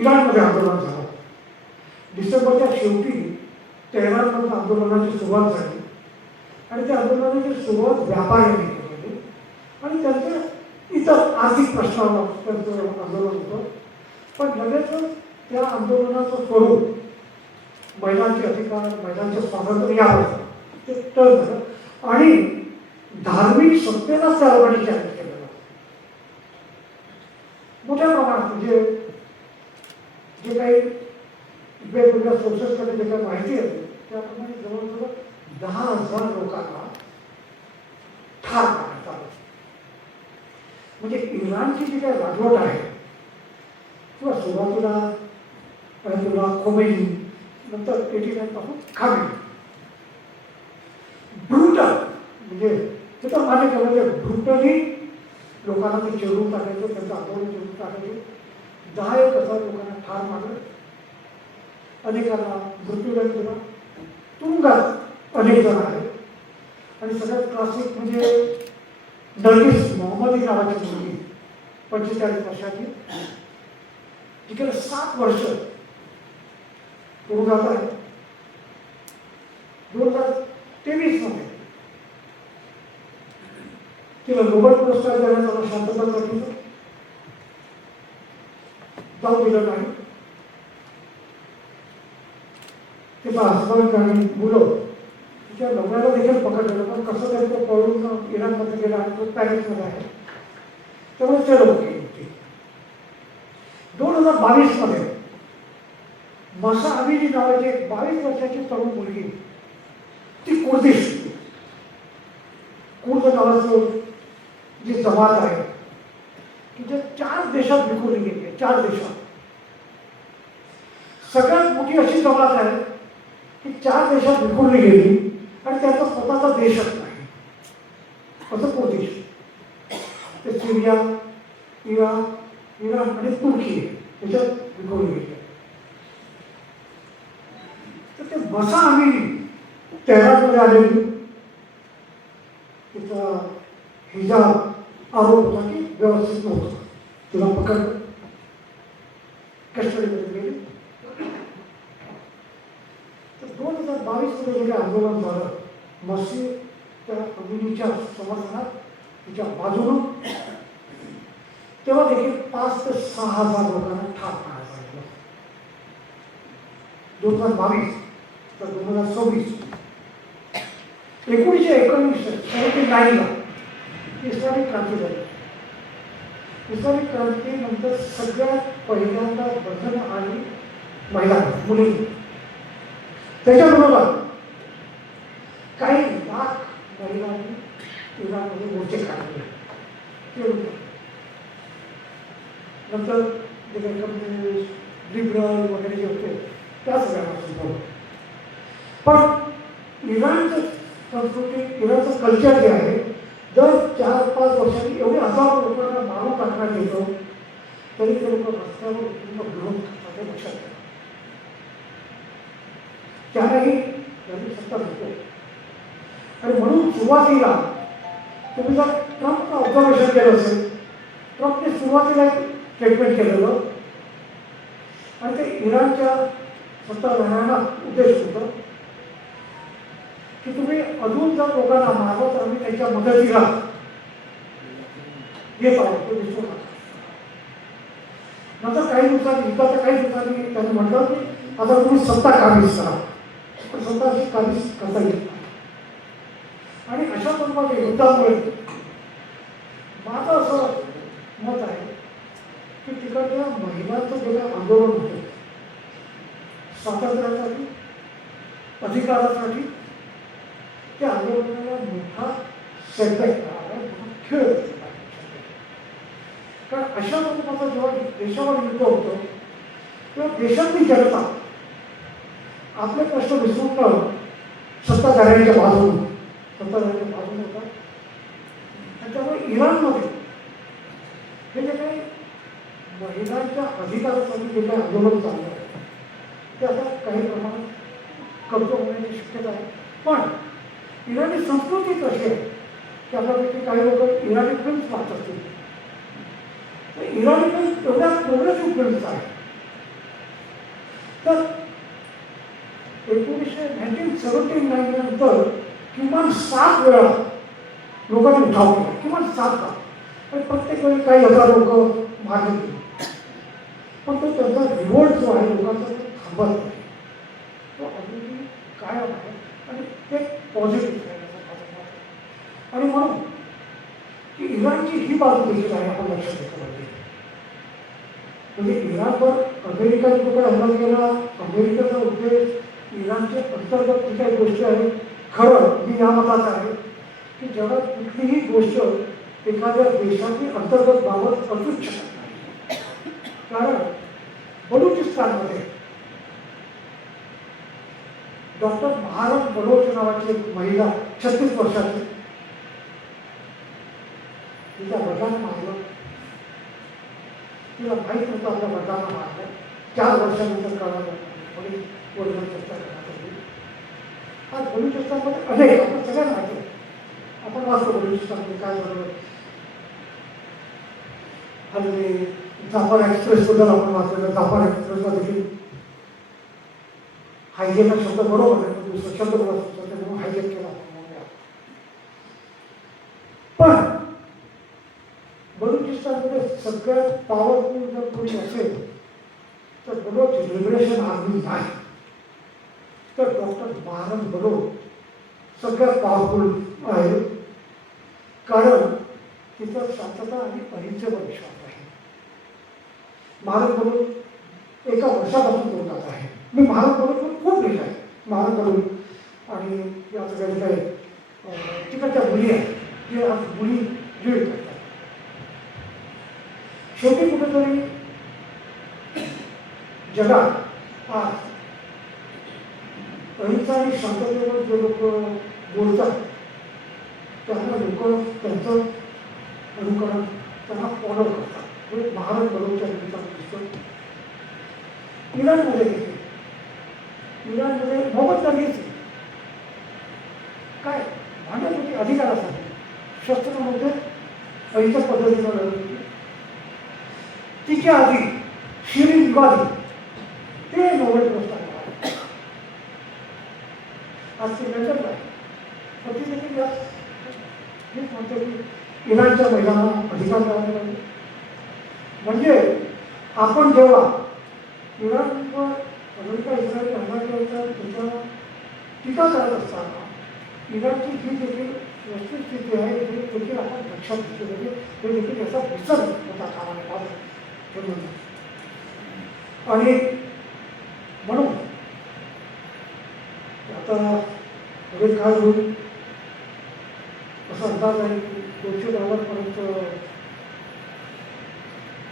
इराणमध्ये आंदोलन झालं डिसेंबरच्या शेवटी तेहरानमधून आंदोलनाची सुरुवात झाली आणि त्या आंदोलनाची सुरुवात व्यापाऱ्यांनी केली आणि त्यांचं इतर आर्थिक प्रश्नावर त्यांचं आंदोलन होतं. पण लगेच त्या आंदोलनाचं स्वरूप महिलांचे अधिकार महिलांचे स्वातंत्र्य यावर ते टर्न झालं आणि धार्मिक सत्तेला चळवळी चॅलेंज केलेलं मोठ्या प्रमाणात. म्हणजे जे काही वेगवेगळ्या सोर्सेसकडे जे काही माहिती आहे त्याप्रमाणे जवळजवळ 10,000 लोकांना ठार करण्यात आलं. म्हणजे इराणची जी काही राजवट आहे किंवा सुरुवातीला खोमेनी नंतर 89 पासून खामेनी ब्रुटल म्हणजे ते तर माझे म्हणजे ब्रुटली लोकांना ते चिरून टाकायचं त्यांचं आंदोलन चिरून टाकायचे. 10,000 लोकांना ठार मारलं. अनेकांना मृत्यूदंड दिला. तुरुंगात अनेक जण आहेत आणि सगळ्यात क्लासिक म्हणजे नर्गिस मोहम्मदी नावाची मुलगी 45 वर्षाची तिकडे 7 वर्ष तुरुंगात आहे. 2023 मध्ये तिला नोबेल पुरस्कार देण्यात आला शांततासाठी. जाऊ दिलं नाही. तिचा हसबंड आणि मुलं तिच्या नवऱ्याला देखील पकडलेलं पण कसं तरी तो पळून इराणमध्ये गेला आणि तो पॅरिसमध्ये आहे त्यामुळे ते लोक गेली होती. 2022 मसा अमिनी नावाची एक 22 वर्षाची तरुण मुलगी, ती कुर्दिश, कुर्द नावाचं जी जमात आहे की जे 4 देशात विखुरली गेली आहे. 4 देशात सगळ्यात मोठी अशी जमात आहे की 4 देशात विखुरली गेली आणि त्याचा स्वतःचा देशच नाही, असं कुर्दिश. ते सिरिया, इराण आणि तुर्की याच्यात विखुरली गेली. तर ते मसा अमिनी तेहरानमध्ये आलेली, तिचा हिजाब आरोप होता की व्यवस्थित नव्हतं, तिला पकडलं, कस्टडीमध्ये गेली. तर 2022 जे काही आंदोलन झालं, मसी त्या अमिनीच्या समर्थनात तिच्या बाजूनं, तेव्हा देखील 5 ते 6 हजार लोकांना ठार मारण्यात आलेलं. 2022 तर 2026 1979ला इस्लामिक क्रांती झाली. इस्लामिक क्रांतीनंतर सगळ्यात पहिल्यांदा बंधनं आली महिला मुलींनी. त्याच्याबरोबर काही लाख महिलांनी इराणमध्ये मोर्चे काढले. नंतर जे काही कम्युनिस्ट लिबरल वगैरे जे होते त्या सगळ्यांना सुद्धा. पण इराणचं संस्कृती, इराणचं कल्चर जे आहे, दर 4-5 वर्षांनी एवढे हजारो लोकांना मारून टाकण्यात येतो, तरी ते लोक रस्त्यावर विरोध करतात. हे लक्षात घ्या. त्यालाही त्यांनी सत्ता घेतली. आणि म्हणून सुरुवातीला तुम्ही जर ट्रम्पचं ऑब्झर्वेशन केलं असेल, ट्रम्पने सुरुवातीला एक स्टेटमेंट केलेलं आणि ते इराणच्या सत्ताधाऱ्यांना उद्देश होतं की तुम्ही अजून जर लोकांना मारलं तर आम्ही त्यांच्या मदतीला येत आहोत, ते दिसू नका. नंतर काही दिवसांनी त्यांनी म्हटलं की आता तुम्ही सत्ता काबीज करा, पण सत्ता अशी काबीज करता येत नाही. आणि अशा प्रकारच्या युद्धामुळे माझं असं मत आहे की तिकडच्या महिलांचं जे काही आंदोलन होतं स्वातंत्र्यासाठी, अधिकारासाठी, त्या आंदोलनाला मोठा सेटबॅक मिळाला, मोठा खेळ. कारण अशा स्वरूपाचं जेव्हा देशावर युद्ध होतं तेव्हा देशातली जनता आपले प्रश्न विसरून सत्ताधाऱ्यांच्या बाजूने होता. आणि त्यामुळे इराणमध्ये हे जे काही महिलांच्या अधिकारासाठी जे काही आंदोलन चाललं आहे ते आता काही प्रमाणात कमजोर होण्याची शक्यता आहे. पण इराणी संस्कृती कशी आहे की आपल्यापैकी काही लोक इराणी फिल्म्स पाहत असतील. तर इराणी फिल्म्स एवढ्या प्रोग्रेसिव्ह फिल्म्स आहेत. तर 1979 नंतर किमान 7 वेळा लोकांनी उठाव केला, किमान 7 वेळा. आणि प्रत्येक वेळी काही हजार लोक मारले गेले. पण तो त्यांचा रिवोल्ट जो आहे लोकांचा तो थांबत नाही, तो अजूनही कायम आहे आणि ते पॉझिटिव्ह आहे. आणि म्हणून की इराणची ही बाजू देखील आहे, आपण लक्षात घेतलं पाहिजे. म्हणजे इराणवर अमेरिकेने कुठे हल्ला केला, अमेरिकेचा उद्देश इराणचे अंतर्गत जी काही गोष्टी आहेत. खरं मी या मताचा आहे की जगात कुठलीही गोष्ट एखाद्या देशाची अंतर्गत बाबत असूच शकत नाही. कारण बलुचिस्तानमध्ये डॉक्टर महारत बलोच नावाची एक महिला 36 वर्षाची, तिच्या वडिलांना मारलं. तिला माहीत नव्हतं आपल्या वडिलांना मारलं. 4 वर्षानंतर कळालं. वडील वडिलांना चर्चा करण्यात आली. आज बलुचिस्तानमध्ये अनेक, आपण सगळ्यांना माहिती आहे, आपण वाचतो बलुचिस्तानमध्ये काय झालं. हल्ले जाफर एक्सप्रेसबद्दल आपण वाचलेलं. जाफर एक्सप्रेसला देखील हायजेक हा शब्द बरोबर आहे, पण दुसरा शब्द वाचतो त्यामुळे हायजेक केला. पण बलुचिस्तानमध्ये सगळ्यात पॉवरफुल जर कोणी असेल तर बलोच लिबरेशन आर्मी नाही, तर डॉक्टर महारत बलोच सगळ्यात पॉवरफुल आहे. कारण तिथं शांतता आणि अहिंसेवर विश्वास आहे. महाराज म्हणून एका वर्षापासून बोलत आहे. मी महाराज म्हणून खूप लिहिलं आहे महाराज म्हणून. आणि या सगळ्या काही तिकडच्या मुली आहेत जे आज मुली लीड करतात. शेवटी कुठेतरी जगात आज अहिंसा आणि शांततेवर जे लोक बोलतात त्यांना लोक त्यांचं अनुकरण त्यांना फॉलो करतात. म्हणजे महाराज बरोबरच्या दिसतं. इराणमध्ये घेतले. इराणमध्ये मोहम्मद नबीच काय भांडत होती अधिकारासाठी. शस्त्रामध्ये अहिंसक पद्धतीनं लढत होती. तिच्या आधी शिरीन इबादी ते नोबेल पुरस्कार मिळाले. आज ते लंडनला आहे. पण ती देखील हेच म्हणते की इराणच्या महिलांना अधिकार मिळाले पाहिजे. म्हणजे आपण जेव्हा इराणवर अमेरिका इस्रायल हल्ला त्याच्या टीका करत असताना इराणची जी देखील वस्तुस्थिती आहे ते देखील आपण लक्षात घेतली पाहिजे. ते देखील याचा विसर होता कामा नये. आणि म्हणून आता पुढे काय होईल असा अंदाज आहे की $200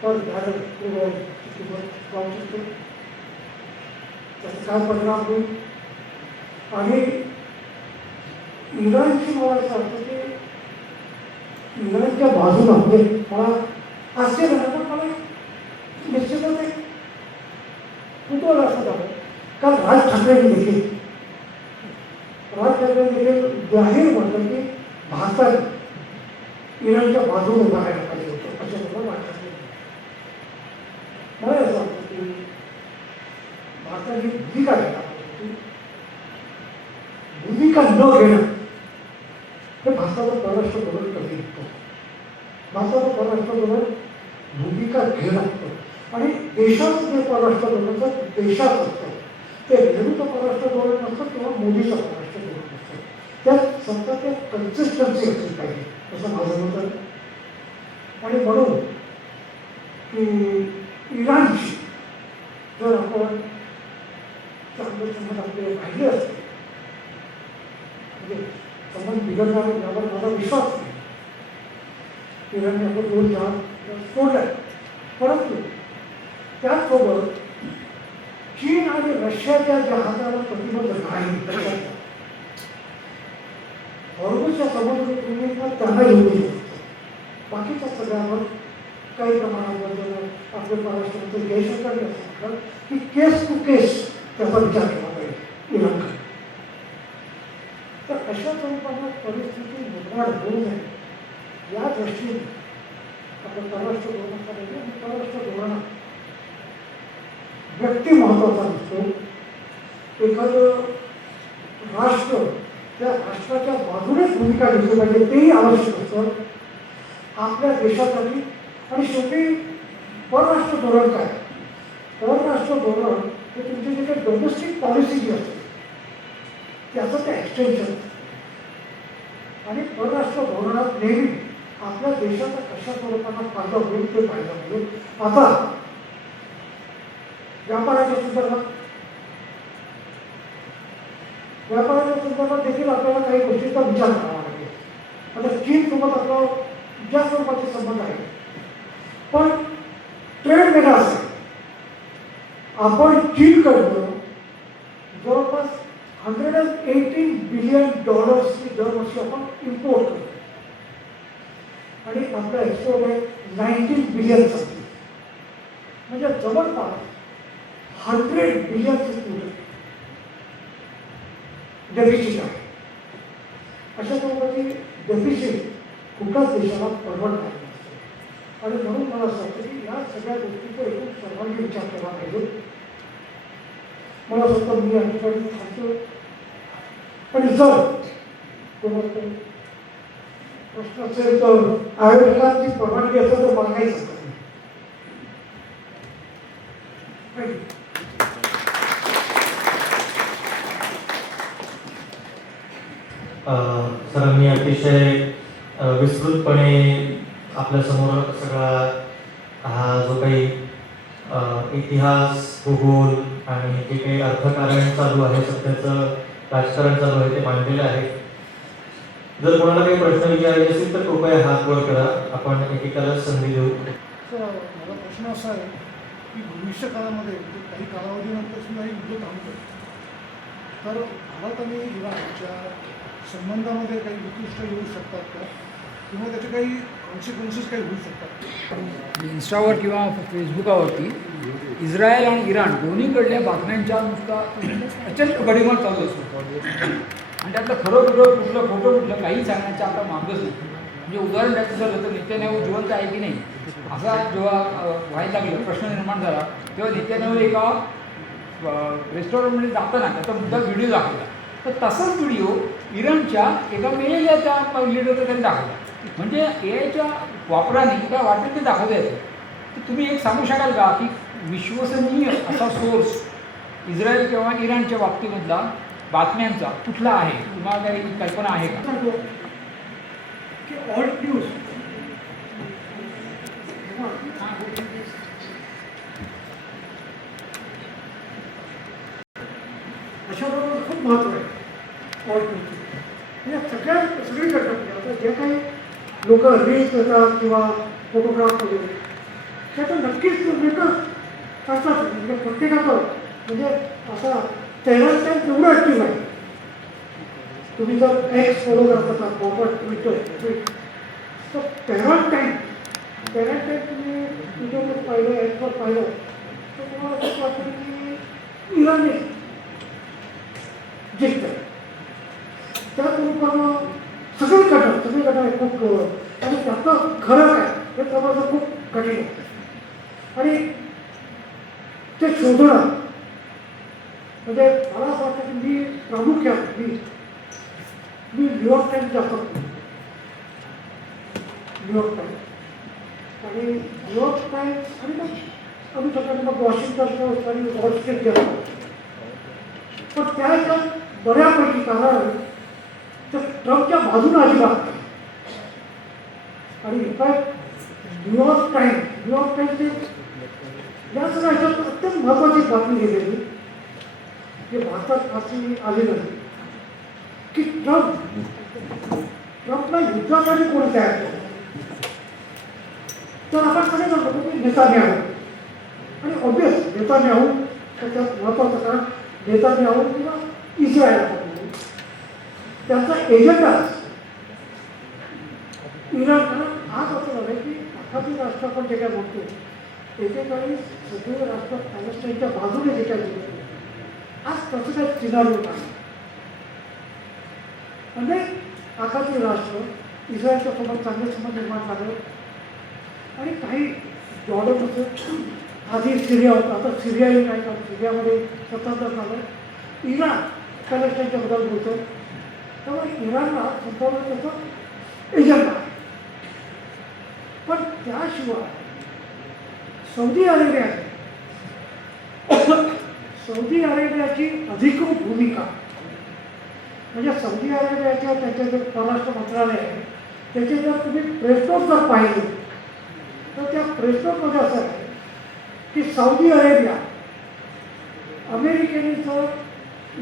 पर बॅरल क्रूड ऑइलची किंमत जाऊ शकते. त्याचा काय परिणाम होईल. आणि इराणची मला असं वाटतं की इराणच्या बाजूला म्हणजे मला आश्चर्य झालं पण मला निश्चितच एक कुतूहल असं झालं. कारण राज ठाकरेंनी देखील जाहीर म्हटलं की भारतात इराणच्या बाजूने उभं राहायला पाहिजे होतं अशा मला वाटत. मला असं वाटतं की भारताची भूमिका भूमिका न घेणं हे भारताचं परराष्ट्र धोरण कधी निघतो. भारताचं परराष्ट्र धोरण भूमिका घेणं असतं. आणि देशाचं जे परराष्ट्र धोरण असतं देशात असतं. ते नेहरूचं परराष्ट्र धोरण नसतं किंवा मोदीचं परराष्ट्र धोरण असतं. त्यात सतत एक कन्सिस्टन्सी असली पाहिजे असं माझं मत आहे. आणि म्हणून की इराणची जर आपण चांगले संबंध आपले राहिले असते म्हणजे संबंध बिघडणार यावर माझा विश्वास नाही. इराणने आपण 2 जहाज सोडले. परंतु त्याचसोबत चीन आणि रशियाच्या जहाजावर प्रतिबंध नाही. हॉर्मुझच्या समुद्रभूमीवर त्यांना येऊ देऊ शकतो. बाकीच्या सगळ्यावर काही प्रमाणात आपले परराष्ट्र जयशंकर असं की केस टू केस त्याचा विचार केला पाहिजे इराणकडे. तर अशा स्वरूपानं परिस्थिती निर्माण होऊ नये या दृष्टीने आपण परराष्ट्र धोरणाकडे आणि परराष्ट्र धोरणात व्यक्ती महत्त्वाचा नसतो. एखादं राष्ट्र त्या राष्ट्राच्या बाजूनेच भूमिका घेतली पाहिजे तेही आवश्यक असतं आपल्या देशासाठी. आणि शेवटी परराष्ट्र धोरण काय परराष्ट्र धोरण हे तुमची जे काही डोमेस्टिक पॉलिसी जी असते त्याचं ते एक्सटेन्शन. आणि परराष्ट्र धोरणात नेहमी आपल्या देशाचा कशा स्वरूपाला फायदा होईल ते पाहिलं पाहिजे. आता व्यापाराच्या संदर्भात देखील आपल्याला काही गोष्टींचा विचार करावा लागेल. आता चीनसोबत आपला ज्या स्वरूपाचे संबंध आहे पण ट्रेड वेगळा असेल. आपण चीनकडनं जवळपास $118 बिलियन दरवर्षी आपण इम्पोर्ट करतो आणि आपला एक्सपोर्ट आहे 19 बिलियन समथिंग. म्हणजे जवळपास 100 बिलियनचे डेफिसिट आहे. अशा प्रकारची डेफिसिट कुठल्याच देशाला परवडणार नसते. आणि म्हणून मला असं वाटतं की या सगळ्या गोष्टीचा एकूण सर्वांनी विचार केला पाहिजे. मला असं वाटतं मी या ठिकाणी थांबतो. आणि जर कोणाला प्रश्न असेल तर आयोजकांची परवानगी असेल तर मला काही सांगत नाही. सरांनी अतिशय विस्तृतपणे आपल्यासमोर सगळा हा जो काही इतिहास, भूगोल आणि जे काही अर्थकारण चालू आहे, सध्याचं राजकारण चालू आहे ते मांडलेलं आहे. जर कोणाला काही प्रश्न विचारायचे असतील तर कृपया हात वर करा, आपण एकेकाला संधी देऊ. तर मला प्रश्न असा आहे की भविष्य काळामध्ये म्हणजे काही कालावधीनंतर सुद्धा हे युद्ध थांबतं, तर भारत आणि इराणच्या संबंधामध्ये काही विकृष्ट येऊ शकतात का, किंवा त्याचे काही कॉन्सिक्वेन्सेस काही होऊ शकतात? इन्स्टावर किंवा फेसबुकावरती इस्रायल आणि इराण दोन्हीकडल्या बातम्यांच्या नुसता प्रचंड गडिमाड चालू असतो आणि त्यातलं खरं कुठलं खोटं कुठलं काही सांगण्याचा आपला मार्गच नाही. म्हणजे उदाहरण द्यायचं झालं तर नेत्यानेहू जिवंत आहे की नाही असा जेव्हा व्हायला लागलं, प्रश्न निर्माण झाला, तेव्हा नेत्यानेहू एका रेस्टॉरंटमध्ये जाताना त्याचा मुद्दा व्हिडिओ दाखवला. तर तसाच व्हिडिओ इराणच्या एका मेलेल्या लीडरचा त्यांनी दाखवला. म्हणजे एआयच्या वापराने काय वाटेल ते दाखवता येतं. तर तुम्ही एक सांगू शकाल का की विश्वसनीय असा सोर्स इस्रायल किंवा इराणच्या बाबतीमधला बातम्यांचा कुठला आहे? तुम्हाला काही कल्पना आहे का? सांगतो की ऑल न्यूज अशा बरोबर खूप महत्त्व आहे ऑल न्यूज. म्हणजे सगळी घटना म्हणजे आता जे काही लोक रील्स देतात किंवा फोटोग्राफ वगैरे त्याचं नक्कीच मेकर्स असतात. म्हणजे प्रत्येकाचं म्हणजे असा तेवढं टाईम तेवढं ॲक्टिव्ह आहे. तुम्ही जर एक्स फॉलो करत असाल प्रॉपर ट्विट तर पेरंट टाईम तुम्ही ट्विटरवर पाहिलं, एक्सवर पाहिलं तर तुम्हाला असं वाटतं की इराणने जिंकतं. त्यात लोकांना सगळीकडे खूप आणि त्याचं खरं काय हे समजणं खूप कठीण आहे आणि ते शोधणं म्हणजे मला असं वाटतं की मी प्रामुख्याने मी न्यूयॉर्क टाईम्स जास्त न्यूयॉर्क टाईम्स आणि न्यूयॉर्क टाईम्स आणि मग आम्ही सगळ्यांना मग वॉशिंग्टन पोस्ट आणि वॉल स्ट्रीट जर्नल. पण त्या ह्याच्यात बऱ्यापैकी कारण तर ट्रम्पच्या बाजूने अजिबात नाही. आणि इनफॅक्ट न्यूयॉर्क टाईम्सने या सगळ्या ह्याच्यात अत्यंत महत्त्वाची बातमी दिलेली जे भारतात फारशी आली नाही की ट्रम्पला युद्धासाठी कोणी तयार केलं. तर आपण सगळे म्हणतो की नेतान्याहू आणि ऑब्वियस नेतान्याहू त्याच्यात महत्त्वाचं कारण नेतान्याहू किंवा इस्रायल त्यांचा एजंडा इराण. आज असं झालं की आखाती राष्ट्र आपण जे काय म्हणतो एकेकाळी सगळे राष्ट्र पॅलेस्टाईनच्या बाजूने जे काय बोलतो आज तसं काय सिनारिओ नाही. अनेक आखाती राष्ट्र इस्रायलच्या सोबत चांगले संबंध निर्माण झाले आणि काही जॉर्डन होतं, आधी सिरिया होता, आता सिरियाही नाही का सिरियामध्ये स्वतंत्र झालं. इराण पॅलेस्टाईनच्या बद्दल बोलतो त्यामुळे इराणला संपूर्ण त्याचं एजंडा आहे. पण त्याशिवाय सौदी अरेबियाची अधिकृत भूमिका म्हणजे सौदी अरेबियाच्या त्याचे जे परराष्ट्र मंत्रालय आहे त्याचे जर तुम्ही प्रेसनोट जर पाहिले तर त्या प्रेसनोटमध्ये असं आहे की सौदी अरेबिया अमेरिकेने जर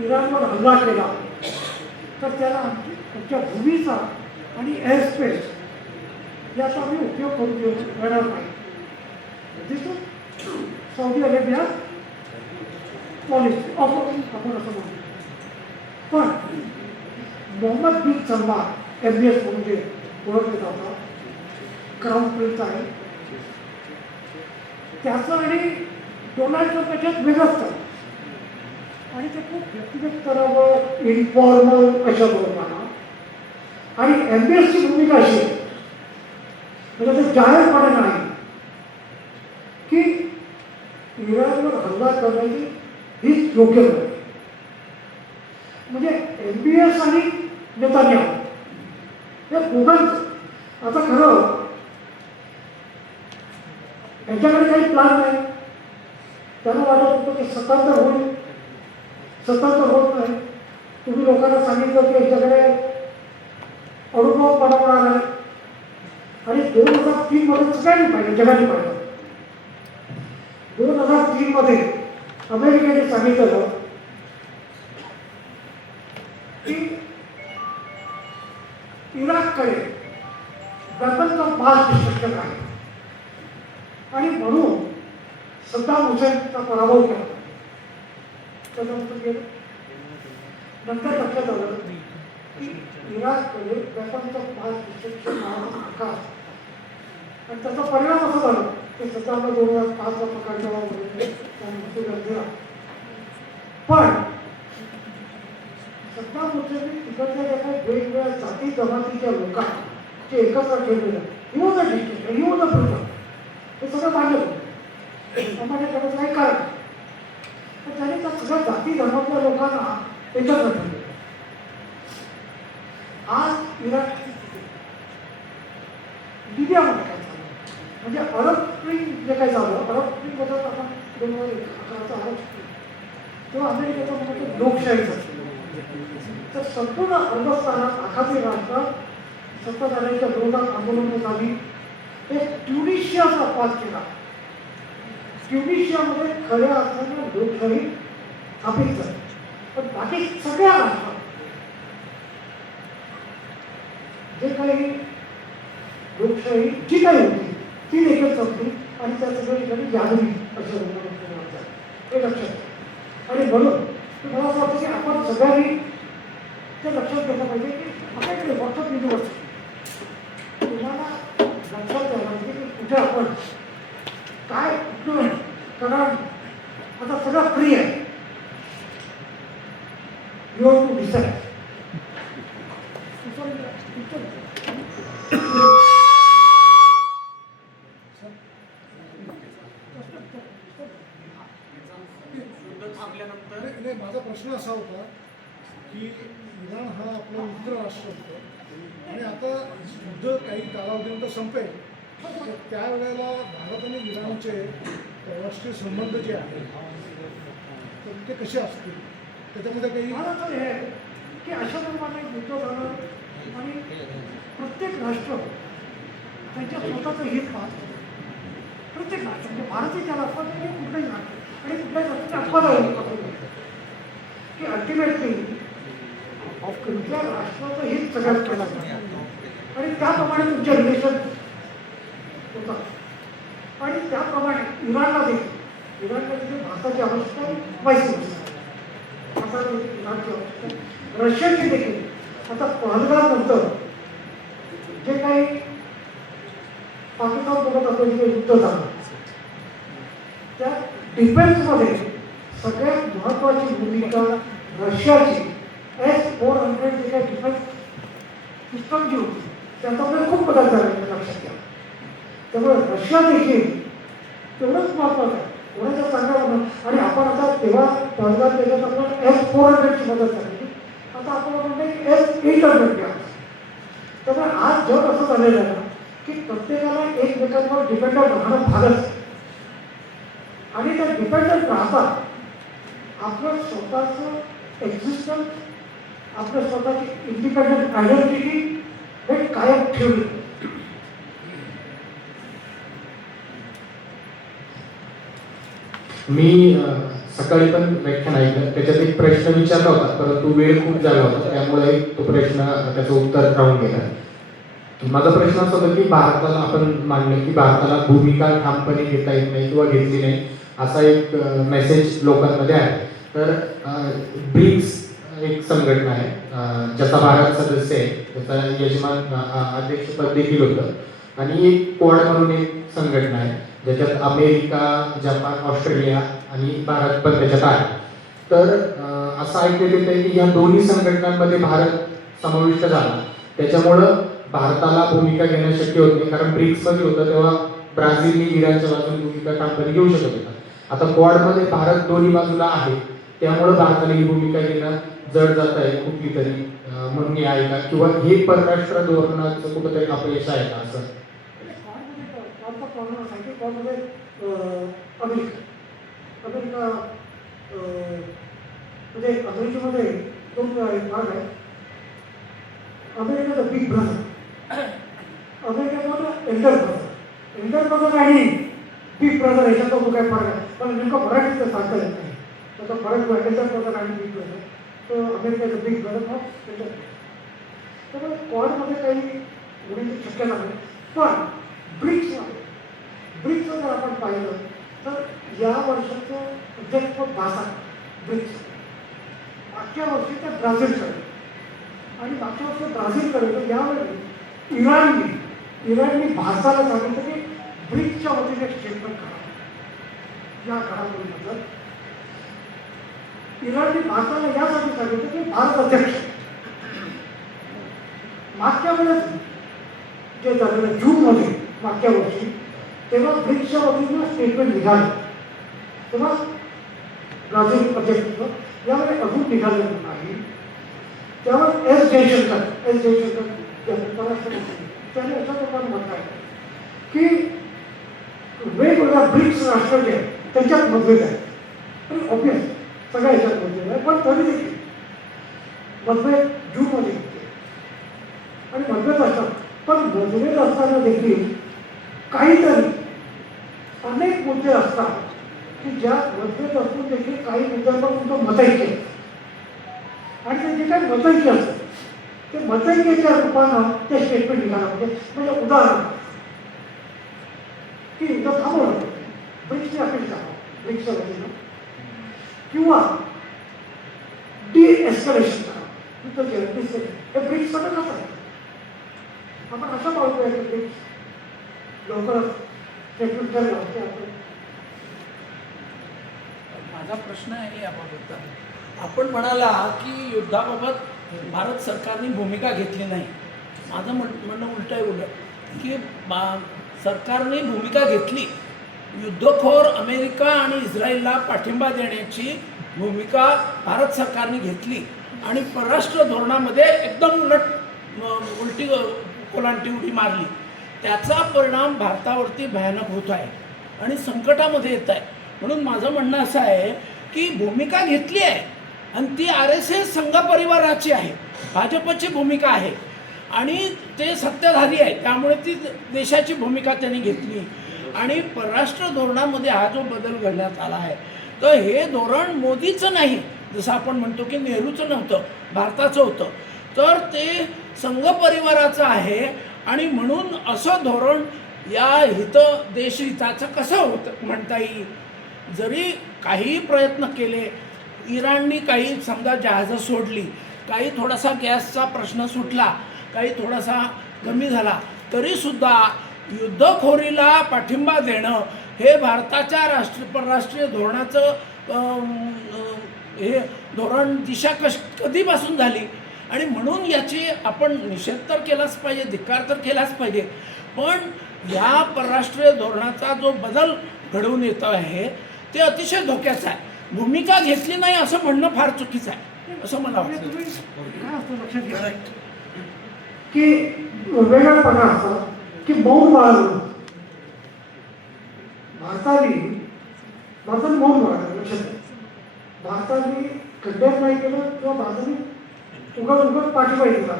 इराणवर हल्ला केला तर त्याला आमच्या भूमीचा आणि एअरस्पेस याचा आम्ही उपयोग करून देणार नाही. दिस सौदी अरेबिया पॉलिसी आपण असं म्हणतो. पण मोहम्मद बिन सलमान MBS म्हणून जे ओळखले जातात, क्राऊन प्रिन्स आहे, त्याचं आणि डोनाल्ड ट्रम्प त्याच्यात वेगळंच चालतं आणि ते खूप व्यक्तिगत स्तरावर इन्फॉर्मल अशा बोलताना आणि MBSची भूमिका अशी आहे म्हणजे ते जाहीरपणे नाही की इराणवर हल्ला करण्याची हीच योग्य नाही. म्हणजे MBS आणि नेतान्याहू या दोघांचं आता खरं यांच्याकडे काही प्लॅन नाही. त्यांना वाटत होतं की स्वतंत्र होत नाही. तुम्ही लोकांना सांगितलं की यांच्याकडे अणुबॉम्ब बनवणार आहे आणि 2003 मध्ये सगळ्यांनी पाहिजे, जगाने पाहिजे. 2003 मध्ये अमेरिकेने सांगितलं की इराककडे वेपन्स ऑफ मास डिस्ट्रक्शन आहे आणि म्हणून सद्दाम हुसेनचा पराभव केला. त्याच्यानंतर गेलं नंतर लक्षात आलं की इराककडे वेपन्स ऑफ मास डिस्ट्रक्शन नावाचा प्रकार आहे. आणि त्याचा परिणाम असा झाला की सद्दामला 2005ला पकडला वगैरे त्याने मृत्यूदंड दिला. पण सद्दाम हुसेनने तिकडच्या ज्या काही वेगवेगळ्या जाती जमातीच्या लोकांना जे एकत्र ठेवलेलं he was a destruction, he was a brutal, हे सगळं मान्य होतं. त्यामध्ये त्याचं काही कारण पण त्याने त्या सगळ्या जाती धर्मातल्या लोकांना एकत्र ठेवलं. आज इराक लिबियामध्ये काय झालं म्हणजे अरब स्प्रिंग जे काही झालं, अरब स्प्रिंग बद्दल आपण 2011चा अरब स्प्रिंग तेव्हा अमेरिकेचा म्हणजे लोकशाही झाली. तर संपूर्ण अरबस्थानात आखाती राष्ट्रात सत्ताधाऱ्यांच्या विरोधात आंदोलनं झाली. एक ट्युनिशियाचा अपवाद केला. ट्युनिशियामध्ये खऱ्या अर्थाने लोकशाही स्थापित झाली. पण बाकी सगळ्या राष्ट्रात जे काही लोकशाही जी काही होती ती देखील संपली आणि त्या सगळ्या ठिकाणी जागरी अशा हे लक्षात घ्या. आणि म्हणून मला असं वाटतं की आपण सगळ्यांनी ते लक्षात घेतलं पाहिजे की आपल्याकडे व्हॉट्सअप युनिव्हर्सिटी तुम्हाला लक्षात द्यायला पाहिजे की कुठे आपण काय कुठं कारण आता सगळं फ्री आहे. You have to decide. नाही, माझा प्रश्न असा होता की इराण हा आपला मित्र राष्ट्र होतं आणि आता युद्ध काही कालावधीनंतर संपेल तर त्यावेळेला भारत आणि इराणचे राष्ट्रीय संबंध जे आहेत तर ते कसे असतील त्याच्यामध्ये काही मला तर हे आहे की अशा प्रमाणे युद्ध झालं आणि प्रत्येक राष्ट्र त्यांच्या स्वतःचं हित पाहत प्रत्येक राष्ट्र म्हणजे भारतही त्याला अपवाद नाही कुठलंही राष्ट्र आणि कुठल्याही राष्ट्राचे अपवाद आहे की अल्टिमेटली तुमच्या राष्ट्राचं हित सगळ्यात केलं जातं आणि त्याप्रमाणे तुमचे रिलेशन होतात. आणि त्याप्रमाणे इराणला देखील भारताची आवश्यकता आहे वाईस वर्सा. भारताला देखील इराणची आवश्यकता आहे. रशियाची देखील आता पहलगामनंतर जे काही पाकिस्तानसोबत आपलं जे युद्ध झालं त्या डिफेन्समध्ये सगळ्यात महत्त्वाची भूमिका रशियाची S-400 जे काही डिफेन्स सिस्टम जी होती त्याच्यामध्ये खूप बदल झाला लक्षात घ्या. त्यामुळे रशिया देखील तेवढंच महत्त्वाचं आहे एवढ्याचा चांगला होणार. आणि आपण आता तेव्हा पहलगाम त्याच्यात आपण S-400ची मदत झाली आता आपण म्हणतो की S-800 घ्या. त्यामुळे आज जग असं झालेलं आहे की प्रत्येकाला एकमेकांवर डिपेंडंट राहणं भागच आणि त्या डिपेंडंट राहता आपलं स्वतःचं एक्झिस्टन्स आपलं स्वतःची इंडिपेंडंट आयडेंटिटी हे कायम ठेवली. मी सकाळी पण व्याख्यान ऐकलं त्याच्यात एक प्रश्न विचारला होता परंतु वेळ खूप झाला होता त्यामुळे तो प्रश्न त्याचं उत्तर राहून गेला. माझा प्रश्न असा होता की भारताला आपण मानलं की भारताला भूमिका ठामपणे घेता येत नाही किंवा घेतली नाही असा एक मेसेज लोकांमध्ये आहे. तर ब्रिक्स एक संघटना आहे ज्याचा भारत सदस्य आहे त्याचा यजमान अध्यक्षपद देखील होतं आणि एक क्वाड म्हणून एक संघटना आहे ज्याच्यात अमेरिका जपान ऑस्ट्रेलिया आणि भारत पण त्याच्यात आहे. तर असं ऐकण्यात येत आहे की या दोन्ही संघटनांमध्ये भारत समाविष्ट झाला त्याच्यामुळं भारताला भूमिका घेणं शक्य होत नाही कारण ब्रिक्समध्ये होतं तेव्हा ब्राझीलने इराणच्या बाजूने भूमिका ठामपणे घेऊ शकत होता. आता क्वाडमध्ये भारत दोन्ही बाजूला आहे त्यामुळं भारताला ही भूमिका घेणं जड जात आहे कुठली तरी म्हणून आहे का किंवा हे परराष्ट्र धोरणाचं कुठंतरी अपयश आहे का असं अमेरिका म्हणजे अमेरिकेमध्ये दोन भाग आहे. अमेरिकेचा बिग ब्रदर अमेरिकेमध्ये एल्डर ब्रदर आणि बिग ब्रदर ह्याच्यात तो काही फरक आहे, पण नेमकं मराठीत तर सांगता येत नाही. त्याचा फरक ब्रदर ब्रदर आणि बिग ब्रदर, तो अमेरिकेचा बिग ब्रदर हा त्याच्यात. त्यामुळे क्वाडमध्ये काही होण्याची शक्यता नाही. पण ब्रिक्सचं जर आपण पाहिलं तर या वर्षाचं अध्यक्षपद भारतात ब्रिक्स, मागच्या वर्षी ते ब्राझीलकडे आणि मागच्या वर्षी ब्राझीलकडे, तर यावेळी इराणने भारताला सांगितलं की ब्रिक्सच्या वतीने स्टेटमेंट करा. या काळापर्यंत इराणने भारताला यासाठी सांगितलं की भारत अध्यक्ष. मागच्या वेळेस जे झालेलं जूनमध्ये मागच्या वर्षी, तेव्हा ब्रिक्सच्या वतीनं स्टेटमेंट निघालं, तेव्हा ब्राझील अध्यक्ष, यामध्ये अजून निघालेलं नाही. त्यावर एस जयशंकर परराष्ट्रमंत्री त्याने अशा प्रकारे म्हटलं आहे की वेगवेगळ्या ब्रिक्स राष्ट्र जे आहेत त्यांच्यात मतभेद आहे, आणि ऑब्वियस सगळ्या ह्याच्यात मतभेद आहे, पण तरी देखील मतभेद जूनमध्ये होते आणि मतभेद असतात. पण मतभेद असताना देखील काहीतरी अनेक मुद्दे असतात की ज्या मतभेद असून देखील काही मुद्द्यांवर तुमचं मतैक्य, आणि ते जे काही मतैक्य असतं ते मतैक्याच्या रूपानं ते स्टेटमेंट निघालं. म्हणजे उदाहरण की इथं थांबवलं ब्रिक्सने अपील करावं ब्रिक्सच्या वतीनं, किंवा डिएस्कलेशन करावं. हे ब्रिक्सकडे कसं आहे, आपण असं पाहतोय की ब्रिक्स लवकरच स्टेटमेंट करायला होते. माझा प्रश्न आहे याबाबत. आपण म्हणाला की युद्धाबाबत भारत सरकारने भूमिका घेतली नाही. माझं म्हणणं उलट आहे, उलट की सरकारने भूमिका घेतली. युद्धखोर अमेरिका आणि इस्रायलला पाठिंबा देण्याची भूमिका भारत सरकारने घेतली आणि परराष्ट्र धोरणामध्ये एकदम उलटी कोलांटी उडी मारली. त्याचा परिणाम भारतावरती भयानक होत आहे आणि संकटामध्ये येत आहे. म्हणून माझं म्हणणं असं आहे की भूमिका घेतली आहे आणि ती RSS संघ परिवाराची आहे, भाजपची भूमिका आहे आणि ते सत्ताधारी आहे, त्यामुळे ती देशाची भूमिका त्यांनी घेतली. आणि परराष्ट्र धोरणामध्ये हा जो बदल घडण्यात आला आहे, तर हे धोरण मोदीचं नाही, जसं आपण म्हणतो की नेहरूचं नव्हतं, भारताचं होतं, तर ते संघ परिवाराचं आहे. आणि म्हणून असं धोरण या देशहिताचं कसं होतं म्हणता येईल. जरी काही प्रयत्न केले, इराणनी काही समजा जहाजं सोडली, काही थोडासा गॅसचा प्रश्न सुटला, काही थोडासा कमी झाला, तरीसुद्धा युद्धखोरीला पाठिंबा देणं हे भारताच्या परराष्ट्रीय धोरणाचं हे धोरण दिशा कधीपासून झाली. आणि म्हणून याची आपण निषेध तर केलाच पाहिजे, धिक्कार तर केलाच पाहिजे. पण या परराष्ट्रीय धोरणाचा जो बदल घडवून येत आहे ते अतिशय धोक्याचं आहे. भूमिका घेतली नाही असं म्हणणं फार चुकीचं आहे असं मला वाटतं. काय असतं लक्षात घ्या की वेगळेपणा असतात की मौन बाळगणं. भारताने मौन बाळगलं. लक्षात घ्या, भारताने खड्ड्यात नाही केलं किंवा भारताने उगत पाठिंबा दिला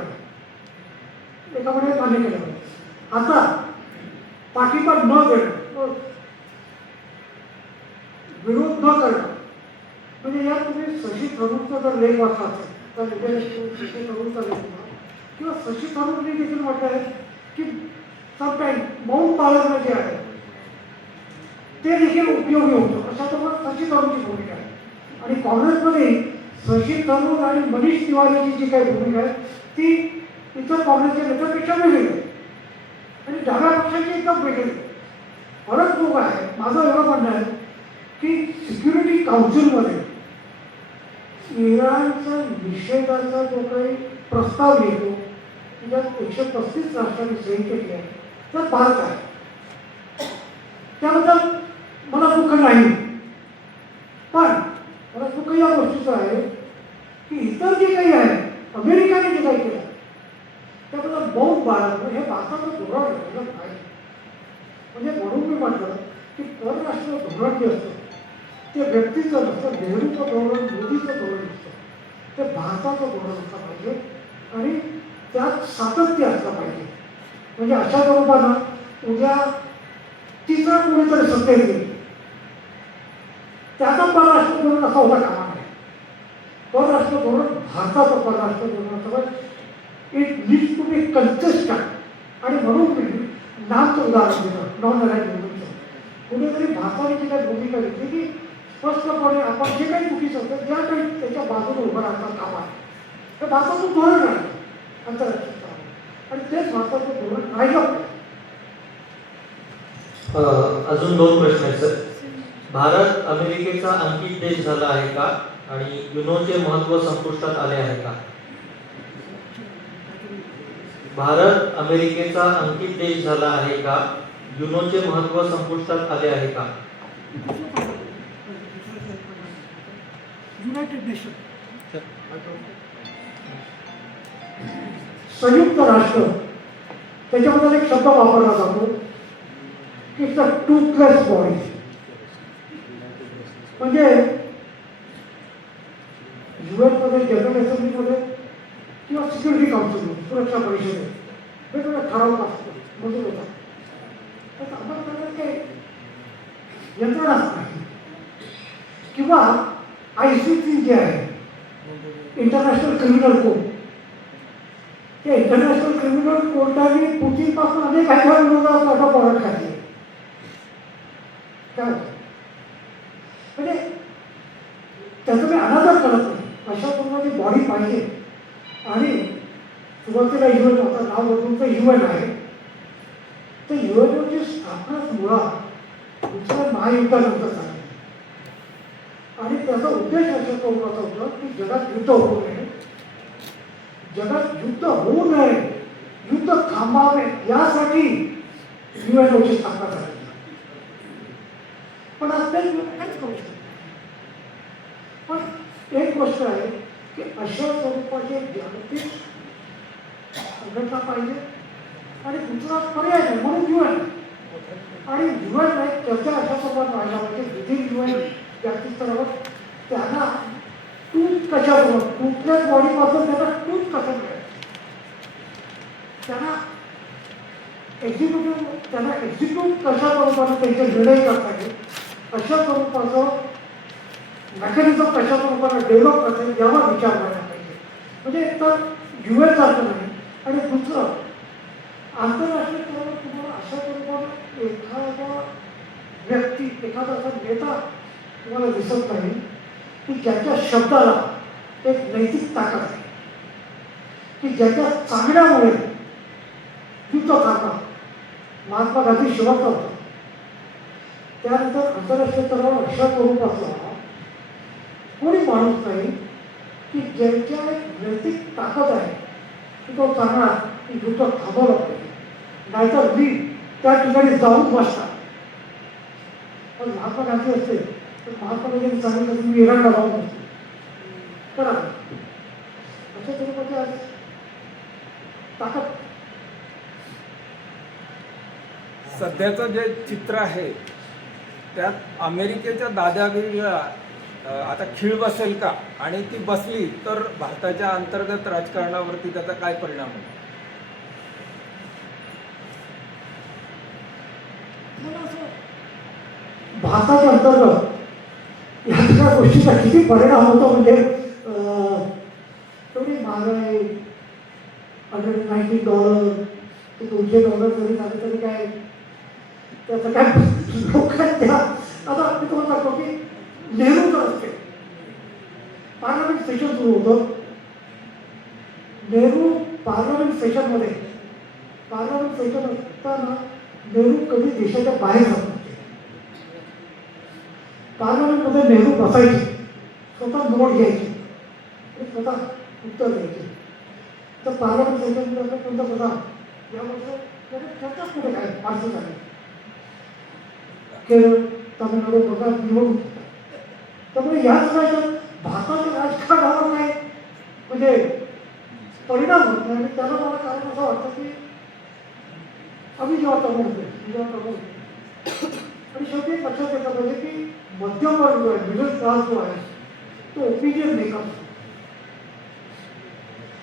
एकामध्ये मान्य केलं पाहिजे. आता पाठिंबा न देणं, विरोध न करणं, म्हणजे यात तुम्ही शशी थरूरचा जर लेख वाचला असेल तर शशी थरूरचा लेख किंवा शशी थरूरने देखील म्हटलं आहे की समटाईम मौन पाळणं जे आहे ते देखील उपयोगी होतं. अशा प्रकारे शशी थरूरची भूमिका आहे. आणि काँग्रेसमध्ये शशी थरूर आणि मनीष तिवारीची जी काही भूमिका आहे ती इतर काँग्रेसच्या नेत्यापेक्षा वेगळी आहे आणि डाव्या पक्षाची एकदम वेगळी. फरक जो आहे, माझं एवढं म्हणणं आहे की सिक्युरिटी काउन्सिलमध्ये इराणचा निषेधाचा जो काही प्रस्ताव येतो त्याच्यात 135 राष्ट्रांनी सही केली आहे, तर भारत आहे. त्याबद्दल मला दुःख नाही, पण मला दुःख या गोष्टीचं आहे की इतर जे काही आहे, अमेरिकेने जे काही केलं त्याबद्दल मौन बाळगणं हे भारताचं धोरण राहिलं नाही. म्हणजे म्हणून मी म्हटलं की परराष्ट्रीय धोरण जे असतं ते व्यक्तीचं नसतं, नेहरूचं धोरण, मोदीचं धोरण नसतं, ते भारताचं धोरण असलं पाहिजे आणि त्यात सातत्य असलं पाहिजे. म्हणजे अशा स्वरूपानं उद्या तिसरा कोणीतरी सत्तेत गेली, त्याचा परराष्ट्र धोरण असा होता कामा नये. परराष्ट्र धोरण भारताचं परराष्ट्र धोरण असावं. It needs to be consistent. आणि म्हणून मी नामचं उदाहरण दिलं, नॉन अलाइड म्हणूनचं. कुठेतरी भारताने जी काही भूमिका घेतली की स्पष्टपणे आपण जे काही चुकीचं होतं ज्या काही त्याच्या बाजूने उभं राहता कामा आहे, हे भारताचं धोरण आहे आंतरराष्ट्रीय स्तरावर. आणि तेच भारताचं धोरण राहिलं पाहिजे. अजून 2 प्रश्न आहेत सर. भारत अमेरिकेचा अंकित देश झाला आहे का आणि युनोचे महत्त्व संपुष्टात आले आहे का? भारत अमेरिकेचा अंकित देश झाला आहे का? युनोचे महत्त्व संपुष्टात आले आहे का? युनायटेड नेशन, संयुक्त राष्ट्र, त्याच्याबद्दल एक शब्द वापरला जातो की इट्स अ टूथलेस बॉडी. म्हणजे युएनमध्ये, जनरल असेंब्लीमध्ये किंवा सिक्युरिटी काउन्सिलमध्ये, सुरक्षा परिषदेत वेगवेगळ्या ठराव असतो, मंजूर होतात. त्याचा अंमल करण्यात काही यंत्रणाच नाही. किंवा ICC जे आहे, इंटरनॅशनल क्रिमिनल कोर्ट, त्या इंटरनॅशनल क्रिमिनल कोर्टाने पुतीनपासून अनेक विरोधात अटक वॉरंट काढली. काय म्हणजे त्याचं मी अनादर करत नाही. अशा प्रकारची बॉडी पाहिजे. आणि सुरुवातीला UN होता, नाव बदलून तर UN आहे. तर UNची स्थापनाच मुळात दुसऱ्या महायुद्धानंतर झाली. आणि त्याचा उद्देश असा करूचा होता की जगात युद्ध होऊ नये, जगात युद्ध होऊ नये, युद्ध थांबावे यासाठी UNची स्थापना झाली. पण आज ते काहीच करू शकत. पण एक गोष्ट आहे की अशा स्वरूपाचे जागतिक संघटना पाहिजे. आणि दुसरा पर्याय नाही म्हणून UN. आणि UN नाही चर्चा अशा स्वरूपात व्हायला पाहिजे विधिन UN जागतिक स्तरावर. त्यांना टूथ कशाबरोबर, कुठल्याच बॉडीपासून त्यांना टूथ कसं मिळेल, त्यांना एक्झिक्यूट कशा स्वरूपाने त्यांचे निर्णय करता येईल, अशा स्वरूपाचं मेकॅनिझम कशा स्वरूपाने डेव्हलप करता येईल यावर विचार करायला पाहिजे. म्हणजे एक तर UN सारखं नाही. आणि दुसरं आंतरराष्ट्रीय स्तरावर तुम्हाला अशा स्वरूपाने एखादा व्यक्ती, एखादा असा नेता तुम्हाला दिसत नाही की ज्याच्या शब्दाला एक नैतिक ताकद आहे, की ज्याच्या सांगण्यामुळे युद्ध थांबणार. महात्मा गांधी शेवटचा होता. त्यानंतर आंतरराष्ट्रीय स्तरावर अशा स्वरूपाचा कोणी माणूस नाही की ज्याच्या एक नैतिक ताकद आहे की तो सांगणार की युद्ध थांबवलं पाहिजे, नाहीतर मी त्या ठिकाणी जाऊन बसणार. पण महात्मा गांधी असते तर महात्मा गांधींनी सांगितलं की मी इराणला जाऊन बसतो करा. अशा स्वरूपाची आज ताकद. सध्याचं जे चित्र आहे त्यात अमेरिकेच्या दादागिरीला आता खीळ बसेल का, आणि ती बसली तर भारताच्या अंतर्गत राजकारणावरती त्याचा काय परिणाम होईल? भारताच्या अंतर्गत या सगळ्या गोष्टीचा किती परिणाम होतो म्हणजे तेवढी महागाई, $190 ते $200 जरी झाले तरी काय त्याचं काय लोकांच्या. आता मी तुम्हाला सांगतो की नेहरूचं असते पार्लमेंट सेशन सुरू होतं. नेहरू पार्लमेंट सेशनमध्ये, पार्लमेंट सेशन असताना नेहरू कधी देशाच्या बाहेर जात नव्हते. पार्लमेंटमध्ये नेहरू बसायचे, स्वतः नोट घ्यायचे आणि स्वतः उत्तर द्यायचे. तर पार्लमेंट सेशनमध्ये पंतप्रधान यावर्षी चर्चाच कुठे काय फारसं झाले. केरळ, तामिळनाडू प्रकार निवडून होतात. त्यामुळे या सगळ्याच्या भारताच्या राजकारणावर काय म्हणजे परिणाम होत नाही. आणि त्याला मला कारण असं वाटतं की आम्ही जेव्हा कमवतो आणि शेवटी एक लक्षात घेतलं पाहिजे की मध्यमवर्ग जो आहे, मिडल क्लास जो आहे तो ओपिनियन मेकर असतो.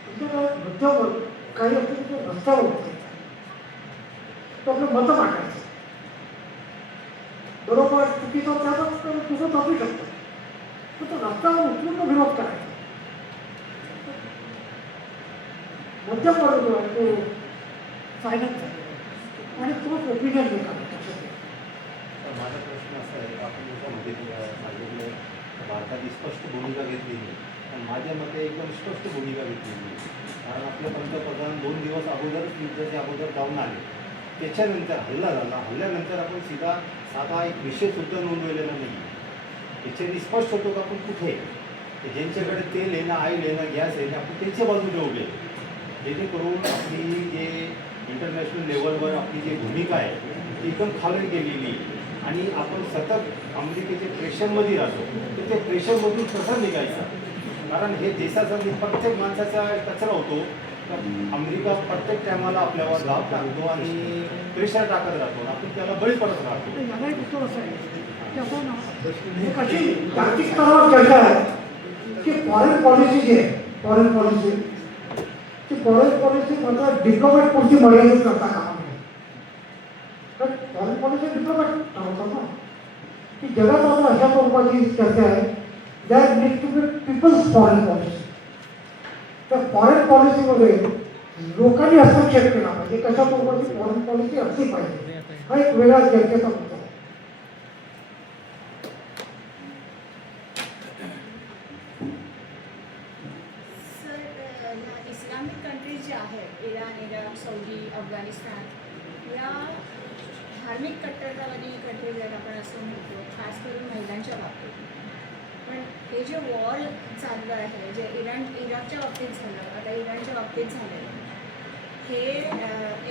म्हणजे मध्यमवर्ग काही असतो की तो रस्त्यावर होतो, तो आपलं मतं मांडायचं. बरोबर चुकीचं त्यातच तुझं जपू शकतो. पण तो रस्त्यावर उचलून तो विरोध करायचा. मध्यम वर्ग जो आहे तो सायलेंट झाला आणि तोच ओपिनियन देतात. माझा प्रश्न असा आहे, आपण याच्यामध्ये सांगितलं भारताने स्पष्ट भूमिका घेतली नाही, पण माझ्या मते एकदम स्पष्ट भूमिका घेतली नाही. कारण आपले पंतप्रधान 2 दिवस अगोदर युद्धाच्या अगोदर जाऊन आले. त्याच्यानंतर हल्ला झाला. हल्ल्यानंतर आपण साधा एक विषयसुद्धा नोंदवलेला नाही. याच्याने स्पष्ट होतो का आपण कुठे आहे, ज्यांच्याकडे तेल आहे ना, ऑइल आहे ना, गॅस आहे ना, आपण त्यांच्या बाजूने उभे, जेणेकरून आपली जे इंटरनॅशनल लेवलवर आपली जी भूमिका आहे ती एकदम खालून गेलेली आहे. आणि आपण सतत अमेरिकेच्या प्रेशरमध्ये राहतो, तर त्या प्रेशरमधून कसं निघायचं. कारण हे देशाचा प्रत्येक माणसाचा कचरा होतो. तर अमेरिका प्रत्येक टायमाला आपल्यावर दाब टाकतो आणि प्रेशर टाकत राहतो. आपण त्याला बळी पडत राहतो. याला एक उत्तर असं आहे की आपण एक अशी जागतिक स्तरावर चर्चा आहे की फॉरेन पॉलिसी जी आहे, फॉरेन पॉलिसी ती फॉरेन पॉलिसी मात्र डिप्लोमॅट पुरती मर्यादित करता कामा नये. कारण फॉरेन पॉलिसी डिप्लोमॅट ठरवतात ना, की जगात आता अशा स्वरूपाची चर्चा आहे that need to be people's foreign policy. त्या फॉरेन पॉलिसीमध्ये लोकांनी हस्तक्षेप केला पाहिजे. कशा स्वरूपाची फॉरेन पॉलिसी असली पाहिजे हा एक वेगळा चर्चेचा मुद्दा आहे. सर, ह्या इस्लामिक कंट्रीज ज्या आहेत, इराण, इराक, सौदी, अफगाणिस्तान, या धार्मिक कट्टरतावादी कंट्रीज आहेत आपण असं म्हणतो, खास करून महिलांच्या बाबतीत. पण हे जे वॉर चाललं आहे, जे इराकच्या बाबतीत झालं, आता इराणच्या बाबतीत झालं, हे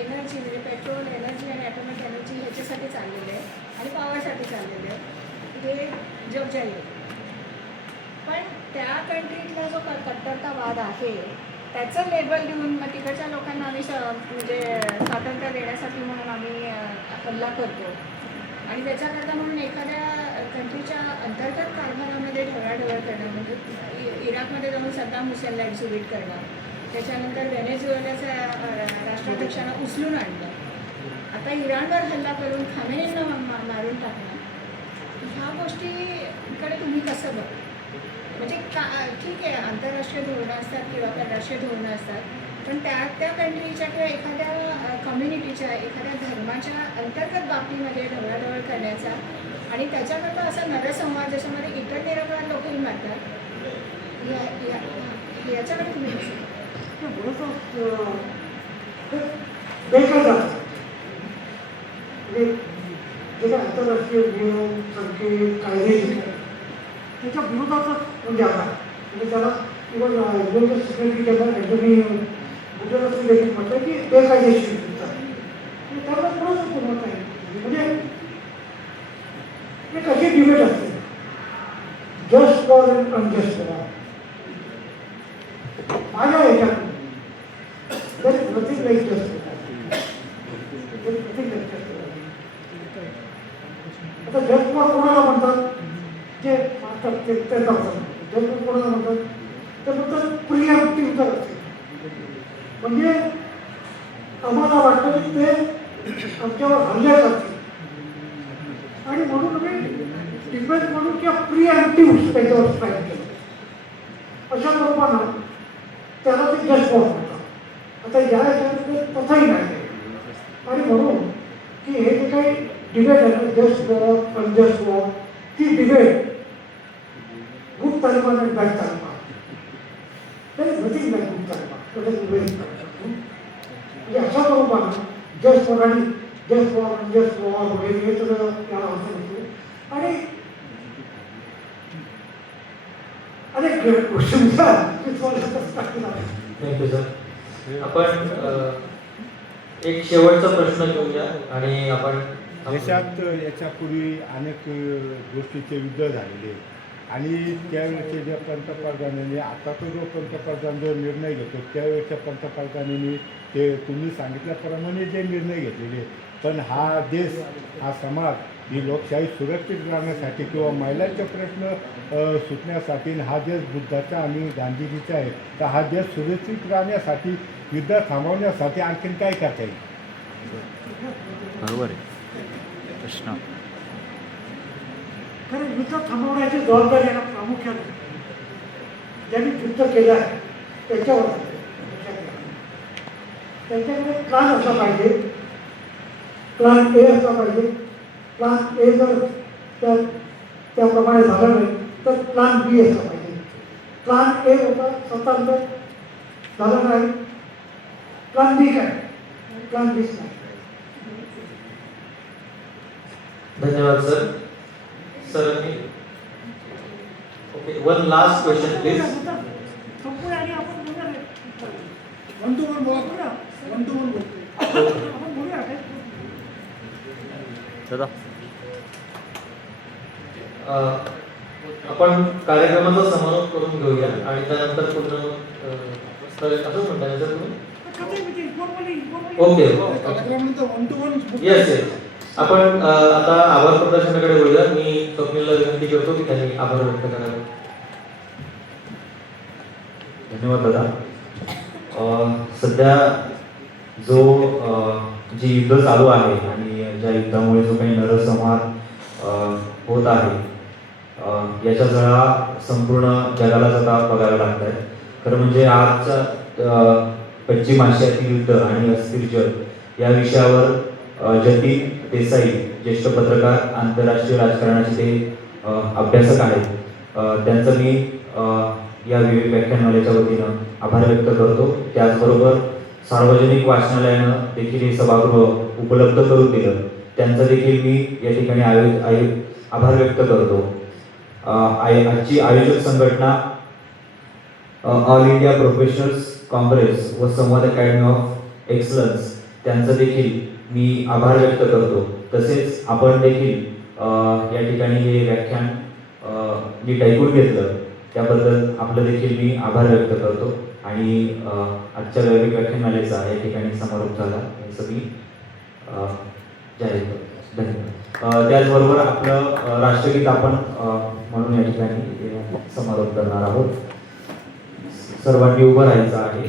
एनर्जी म्हणजे पेट्रोल, एनर्जी आणि ॲटॉमिक एनर्जी ह्याच्यासाठी चाललेलं आहे आणि पॉवरसाठी चाललेलं आहे. हे जगजाहीर आहे. पण त्या कंट्रीतला जो कट्टरतावाद आहे त्याचं लेबल देऊन मग तिकडच्या लोकांना आम्ही म्हणजे स्वातंत्र्य देण्यासाठी म्हणून आम्ही हल्ला करतो आणि त्याच्याकरता म्हणून एखाद्या कंट्रीच्या अंतर्गत कारभारामध्ये ढवळाढवळ करणं, म्हणजे इराकमध्ये जाऊन सद्दाम हुसेनला एक्झिबिट करणं, त्याच्यानंतर व्हेनेझुएलाच्या राष्ट्राध्यक्षांना उचलून आणलं, आता इराणवर हल्ला करून खामेनींना मारून टाकणं, ह्या गोष्टीकडे तुम्ही कसं बघता? म्हणजे ठीक आहे, आंतरराष्ट्रीय धोरणं असतात किंवा परराष्ट्रीय धोरणं असतात, पण त्या कंट्रीच्या किंवा एखाद्या कम्युनिटीच्या, एखाद्या धर्माच्या अंतर्गत बाबतीमध्ये ढवळाढवळ करण्याचा आणि त्याच्याकरता असा नरसंवाद ज्याच्यामध्ये इतर निरपराध लोकही मारतात, याच्याकडे तुम्ही कसं? बेकायदा म्हणजे जे काही आंतरराष्ट्रीय नियम, संकेत, कायदे त्याच्या विरोधातच म्हणजे आता म्हणजे त्याला even UN security general Antony गुटेरसने देखील म्हटलं की बेकायदेशीर त्याला थोडंसं पूर्ण आहे. म्हणजे एक अशी डिबेट असते, just war and unjust war. माझ्या ह्याच्यात there is nothing like just war. There is nothing like just war. आता जस्ट वॉर कोणाला म्हणतात, जे त्याचा जस्ट वॉर कोणाला म्हणतात, ते म्हणतात प्रिएम्प्टिव्ह युद्ध असते. म्हणजे आम्हाला वाटतं की ते आमच्यावर हल्ले करतील आणि म्हणून आम्ही डिफेन्स म्हणून किंवा प्रिएम्प्टिव्ह त्याच्यावर स्ट्राईक केलं, अशा स्वरूपानं त्याला ते जस्ट वॉर म्हणतात. आता या याच्यामध्ये तसाही नाही आणि म्हणून की हे जे काही डिबेट आहे ना, जस्ट वॉर अनजस्ट वॉर, ती डिबेट गुड तालिबान आणि बॅड तालिबान, तरी नथिंग नाही गुड तालिबान. म्हणजे अशा स्वरूपानं जस्ट वॉर आणि जस्ट वॉर अनजस्ट वॉर वगैरे हे सगळं याला असं म्हणतो आणि अनेक गोष्टींचा थँक्यू सर. आपण एक शेवटचा प्रश्न घेऊया आणि आपण देशात याच्यापूर्वी अनेक गोष्टीचे युद्ध झालेले आणि त्यावेळेचे ज्या पंतप्रधानांनी आताचा जो पंतप्रधान जो निर्णय घेतो त्यावेळेच्या पंतप्रधानांनी ते तुम्ही सांगितल्याप्रमाणे जे निर्णय घेतलेले, पण हा देश, हा समाज, ही लोकशाही सुरक्षित राहण्यासाठी किंवा महिलांचे प्रश्न सुटण्यासाठी हा देश बुद्धाचा आणि गांधीजीचा आहे, तर हा देश सुरक्षित राहण्यासाठी युद्ध थांबवण्यासाठी आणखीन काय करता येईल? बरोबर आहे प्रश्न. कारण युद्ध थांबवण्याची जबाबदारी यांना प्रामुख्याने ज्यांनी युद्ध केलं आहे त्याच्यावर आहे. त्यांच्याकडे प्लान असला पाहिजे, प्लान ए असला पाहिजे. प्लान ए जर त्याप्रमाणे झालं नाही तर प्लान बी असला पाहिजे. प्लान ए होता स्वतंत्र झालं नाही, प्लान बी काय, प्लान बीच नाही. धन्यवाद sir. Sir okay, one last question please. संपूर्ण आणि आपण बोलूया रे. वन टू वन बोला, वन टू वन बोलतो. आपण बोलूया काय. आपण कार्यक्रमाचा समारोप करून घेऊया आणि त्यानंतर पूर्ण असं म्हणताय सर तुम्ही. ओके कार्यक्रमानंतर one two one yes yes. आपण आता आभार प्रदर्शनाकडे बोलूया. मी स्वप्नीलला विनंती करतो की त्यांनी आभार व्यक्त करावे. धन्यवाद दादा. सध्या जो जे युद्ध चालू आहे आणि ज्या युद्धामुळे जो काही नरसंहार होत आहे याच्या जरा संपूर्ण जगालाच आता बघायला लागत आहे. खरं म्हणजे आजच्या पश्चिम आशियातील युद्ध आणि अस्थिर जग या विषयावर जतीन देसाई, ज्येष्ठ पत्रकार, आंतरराष्ट्रीय राजकारणाचे ते अभ्यासक आहेत, त्यांचं मी या व्याख्यानमालेच्या वतीनं आभार व्यक्त करतो. त्याचबरोबर सार्वजनिक वाचनालयानं देखील हे सभागृह उपलब्ध करून दिलं, त्यांचं देखील मी या ठिकाणी आभार व्यक्त करतो. आजची आयोजक संघटना ऑल इंडिया प्रोफेशनल्स काँग्रेस व संवाद अकॅडमी ऑफ एक्सलन्स त्यांचं देखील मी आभार व्यक्त करतो. तसेच आपण देखील या ठिकाणी हे व्याख्यान नीट ऐकून घेतलं त्याबद्दल आपलं देखील मी आभार व्यक्त करतो. आणि आजच्या व्याख्यानमालेचा या ठिकाणी समारोप झाला याचं मी जाहीर करतो. धन्यवाद. त्याचबरोबर आपलं राष्ट्रगीत आपण म्हणून या ठिकाणी समारोप करणार आहोत. सर्वांनी उभं राहायचं आहे.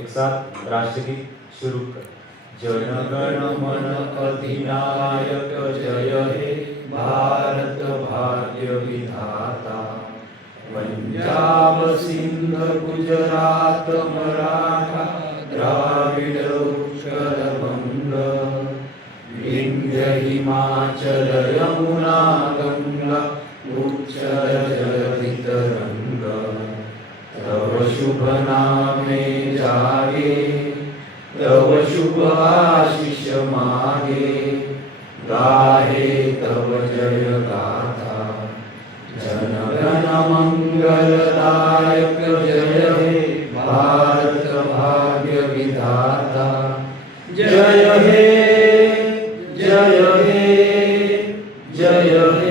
एक साथ राष्ट्रगीत सुरू कर. जनगण मन अधिनायक जय हे भारत भाग्य विधाता. पंजाब सिंध गुजरात मराठा द्राविड उत्कल बंग. विंध्य हिमाचल यमुना गंगा उच्चल जलधि तरंग. तव शुभ नामे जागे तव शुभ आशीष मागे. गाहे तव जय गाथा जनगण मंगलदायक जय हे भारत भाग्य विधाता. जय हे जय हे जय हे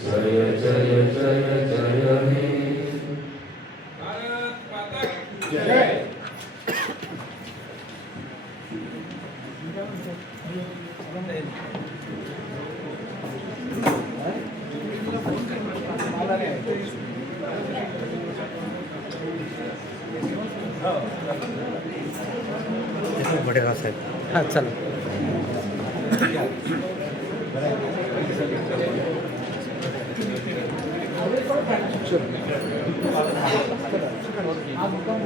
जय जय जय जय हे. हां चला. आज मुक्काम